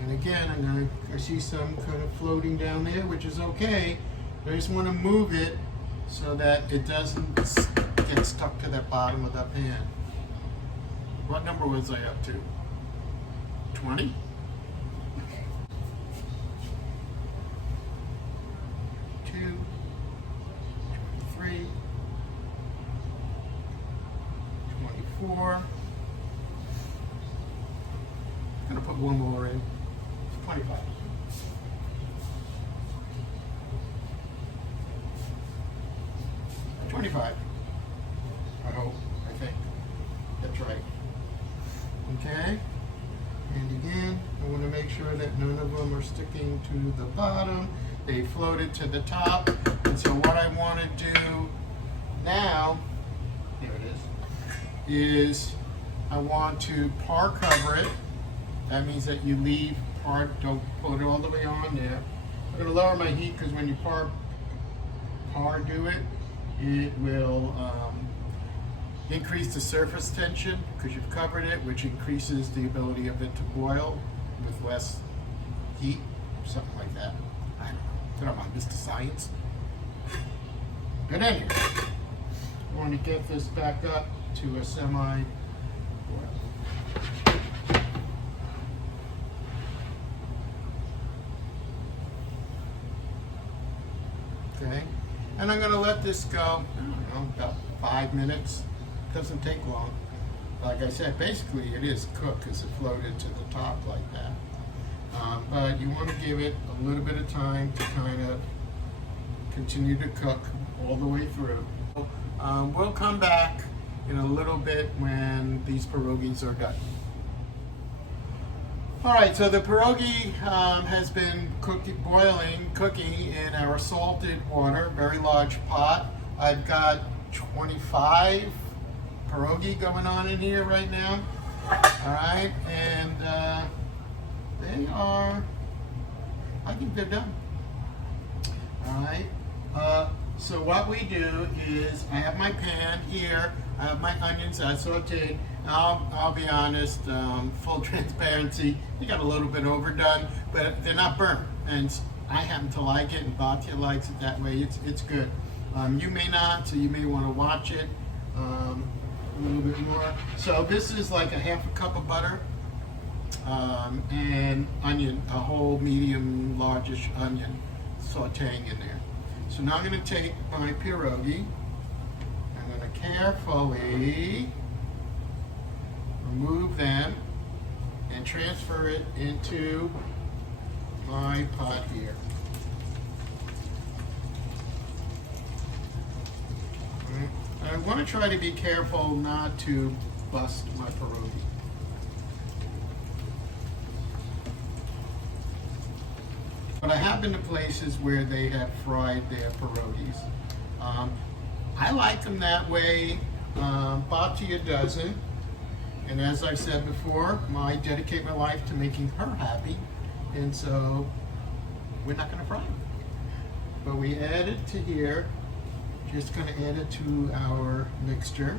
And again, I see some kind of floating down there, which is okay. I just want to move it so that it doesn't get stuck to the bottom of the pan. What number was I up to? 20? 2, 23, 24. I'm gonna put one more in. 25. 25. I hope, I think. That's right. Okay. And again, I want to make sure that none of them are sticking to the bottom. They floated to the top. And so what I want to do now, here it is I want to par cover it. That means that you leave par, don't put it all the way on there. I'm going to lower my heat because when you par do it, it will increase the surface tension because you've covered it, which increases the ability of it to boil with less heat, something like that. I don't know. Come on, Mr. Science. But anyway, I want to get this back up to a semi-boil. Okay, and I'm going to let this go, I don't know, about 5 minutes. Doesn't take long. Like I said, basically it is cooked because it floated to the top like that. But you want to give it a little bit of time to kind of continue to cook all the way through. We'll come back in a little bit when these pierogies are done. All right, so the pierogi has been cooking in our salted water, very large pot. I've got 25 pierogi going on in here right now. All right, and they are, I think they're done. All right, so what we do is I have my pan here, I have my onions I sauteed. I'll be honest, full transparency, they got a little bit overdone, but they're not burnt. And I happen to like it, and Batya likes it that way. It's good. You may not, so you may want to watch it a little bit more. So this is like a half a cup of butter and onion, a whole medium largish onion sauteing in there. So now I'm going to take my pierogi. I'm going to carefully remove them and transfer it into my pot here. I want to try to be careful not to bust my pierogi. But I have been to places where they have fried their pierogies. I like them that way. Batya doesn't. And as I've said before, I dedicate my life to making her happy. And so we're not going to fry them. But we add it to here. Just going to add it to our mixture.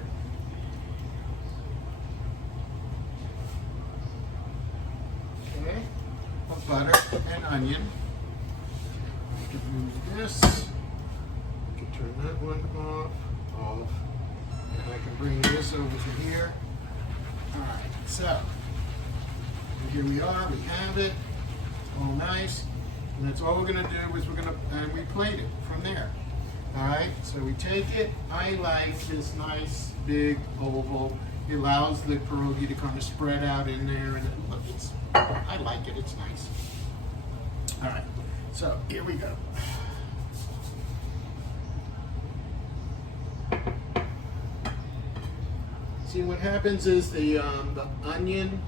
Okay. Of butter and onion. We can move this. We can turn that one off. And I can bring this over to here. All right, so here we are. We have it. All nice. And that's all we're going to do is we plate it from there. All right, so we take it. I like this nice big oval. It allows the pierogi to kind of spread out in there, and I like it. It's nice. All right, so here we go. See, what happens is the onion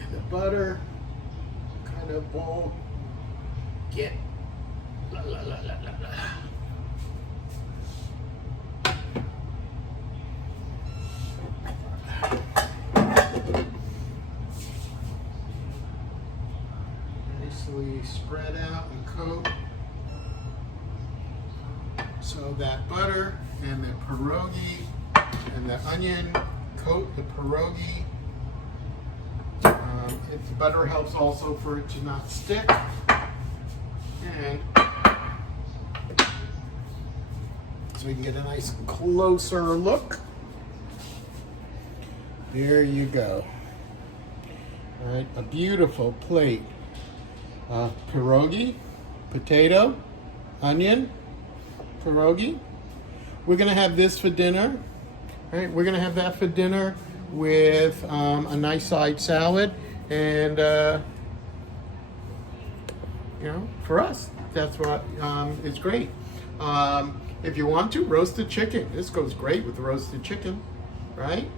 and the butter kind of all get nicely spread out and coat, so that butter and the pierogi and the onion coat the pierogi. The butter helps also for it to not stick. And so we can get a nice closer look. There you go. All right, a beautiful plate. Pierogi, potato, onion, pierogi. We're gonna have this for dinner. All right, we're gonna have that for dinner with a nice side salad, and you know, for us, that's what is great. If you want to, roasted chicken. This goes great with roasted chicken, right?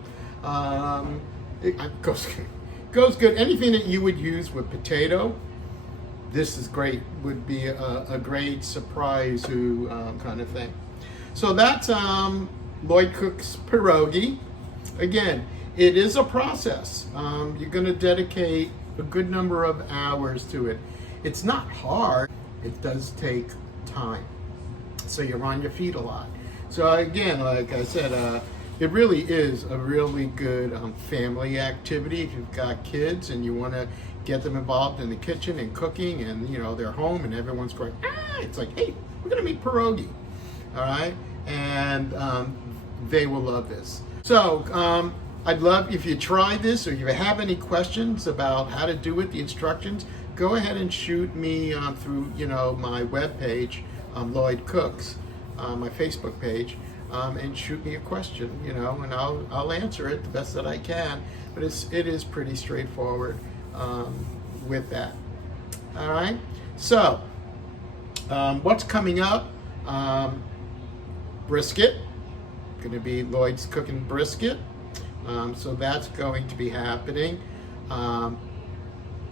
It goes good. Anything that you would use with potato, this is great. Would be a great surprise kind of thing. So that's Lloyd Cook's pierogi. Again, it is a process. You're going to dedicate a good number of hours to it. It's not hard. It does take time. So you're on your feet a lot. So again, like I said, it really is a really good family activity. If you've got kids and you want to get them involved in the kitchen and cooking, and you know they're home and everyone's going, it's like, hey, we're going to make pierogi. All right, and they will love this. So I'd love if you try this, or you have any questions about how to do it, the instructions. Go ahead and shoot me through my webpage, Lloyd Cooks, my Facebook page, and shoot me a question, and I'll answer it the best that I can. But it is pretty straightforward with that. All right. So what's coming up? Brisket. Going to be Lloyd's cooking brisket. So that's going to be happening.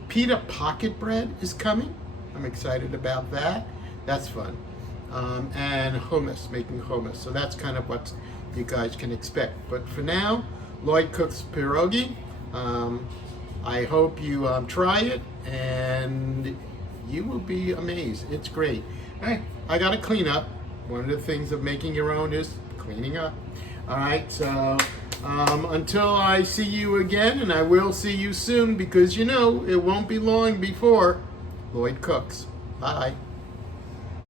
Pita pocket bread is coming. I'm excited about that. That's fun. And hummus, making hummus. So that's kind of what you guys can expect. But for now, Lloyd Cooks pierogi. I hope you try it, and you will be amazed. It's great. Hey, I got to clean up. One of the things of making your own is cleaning up. All right, so until I see you again, and I will see you soon, because it won't be long before Lloyd Cooks. Bye.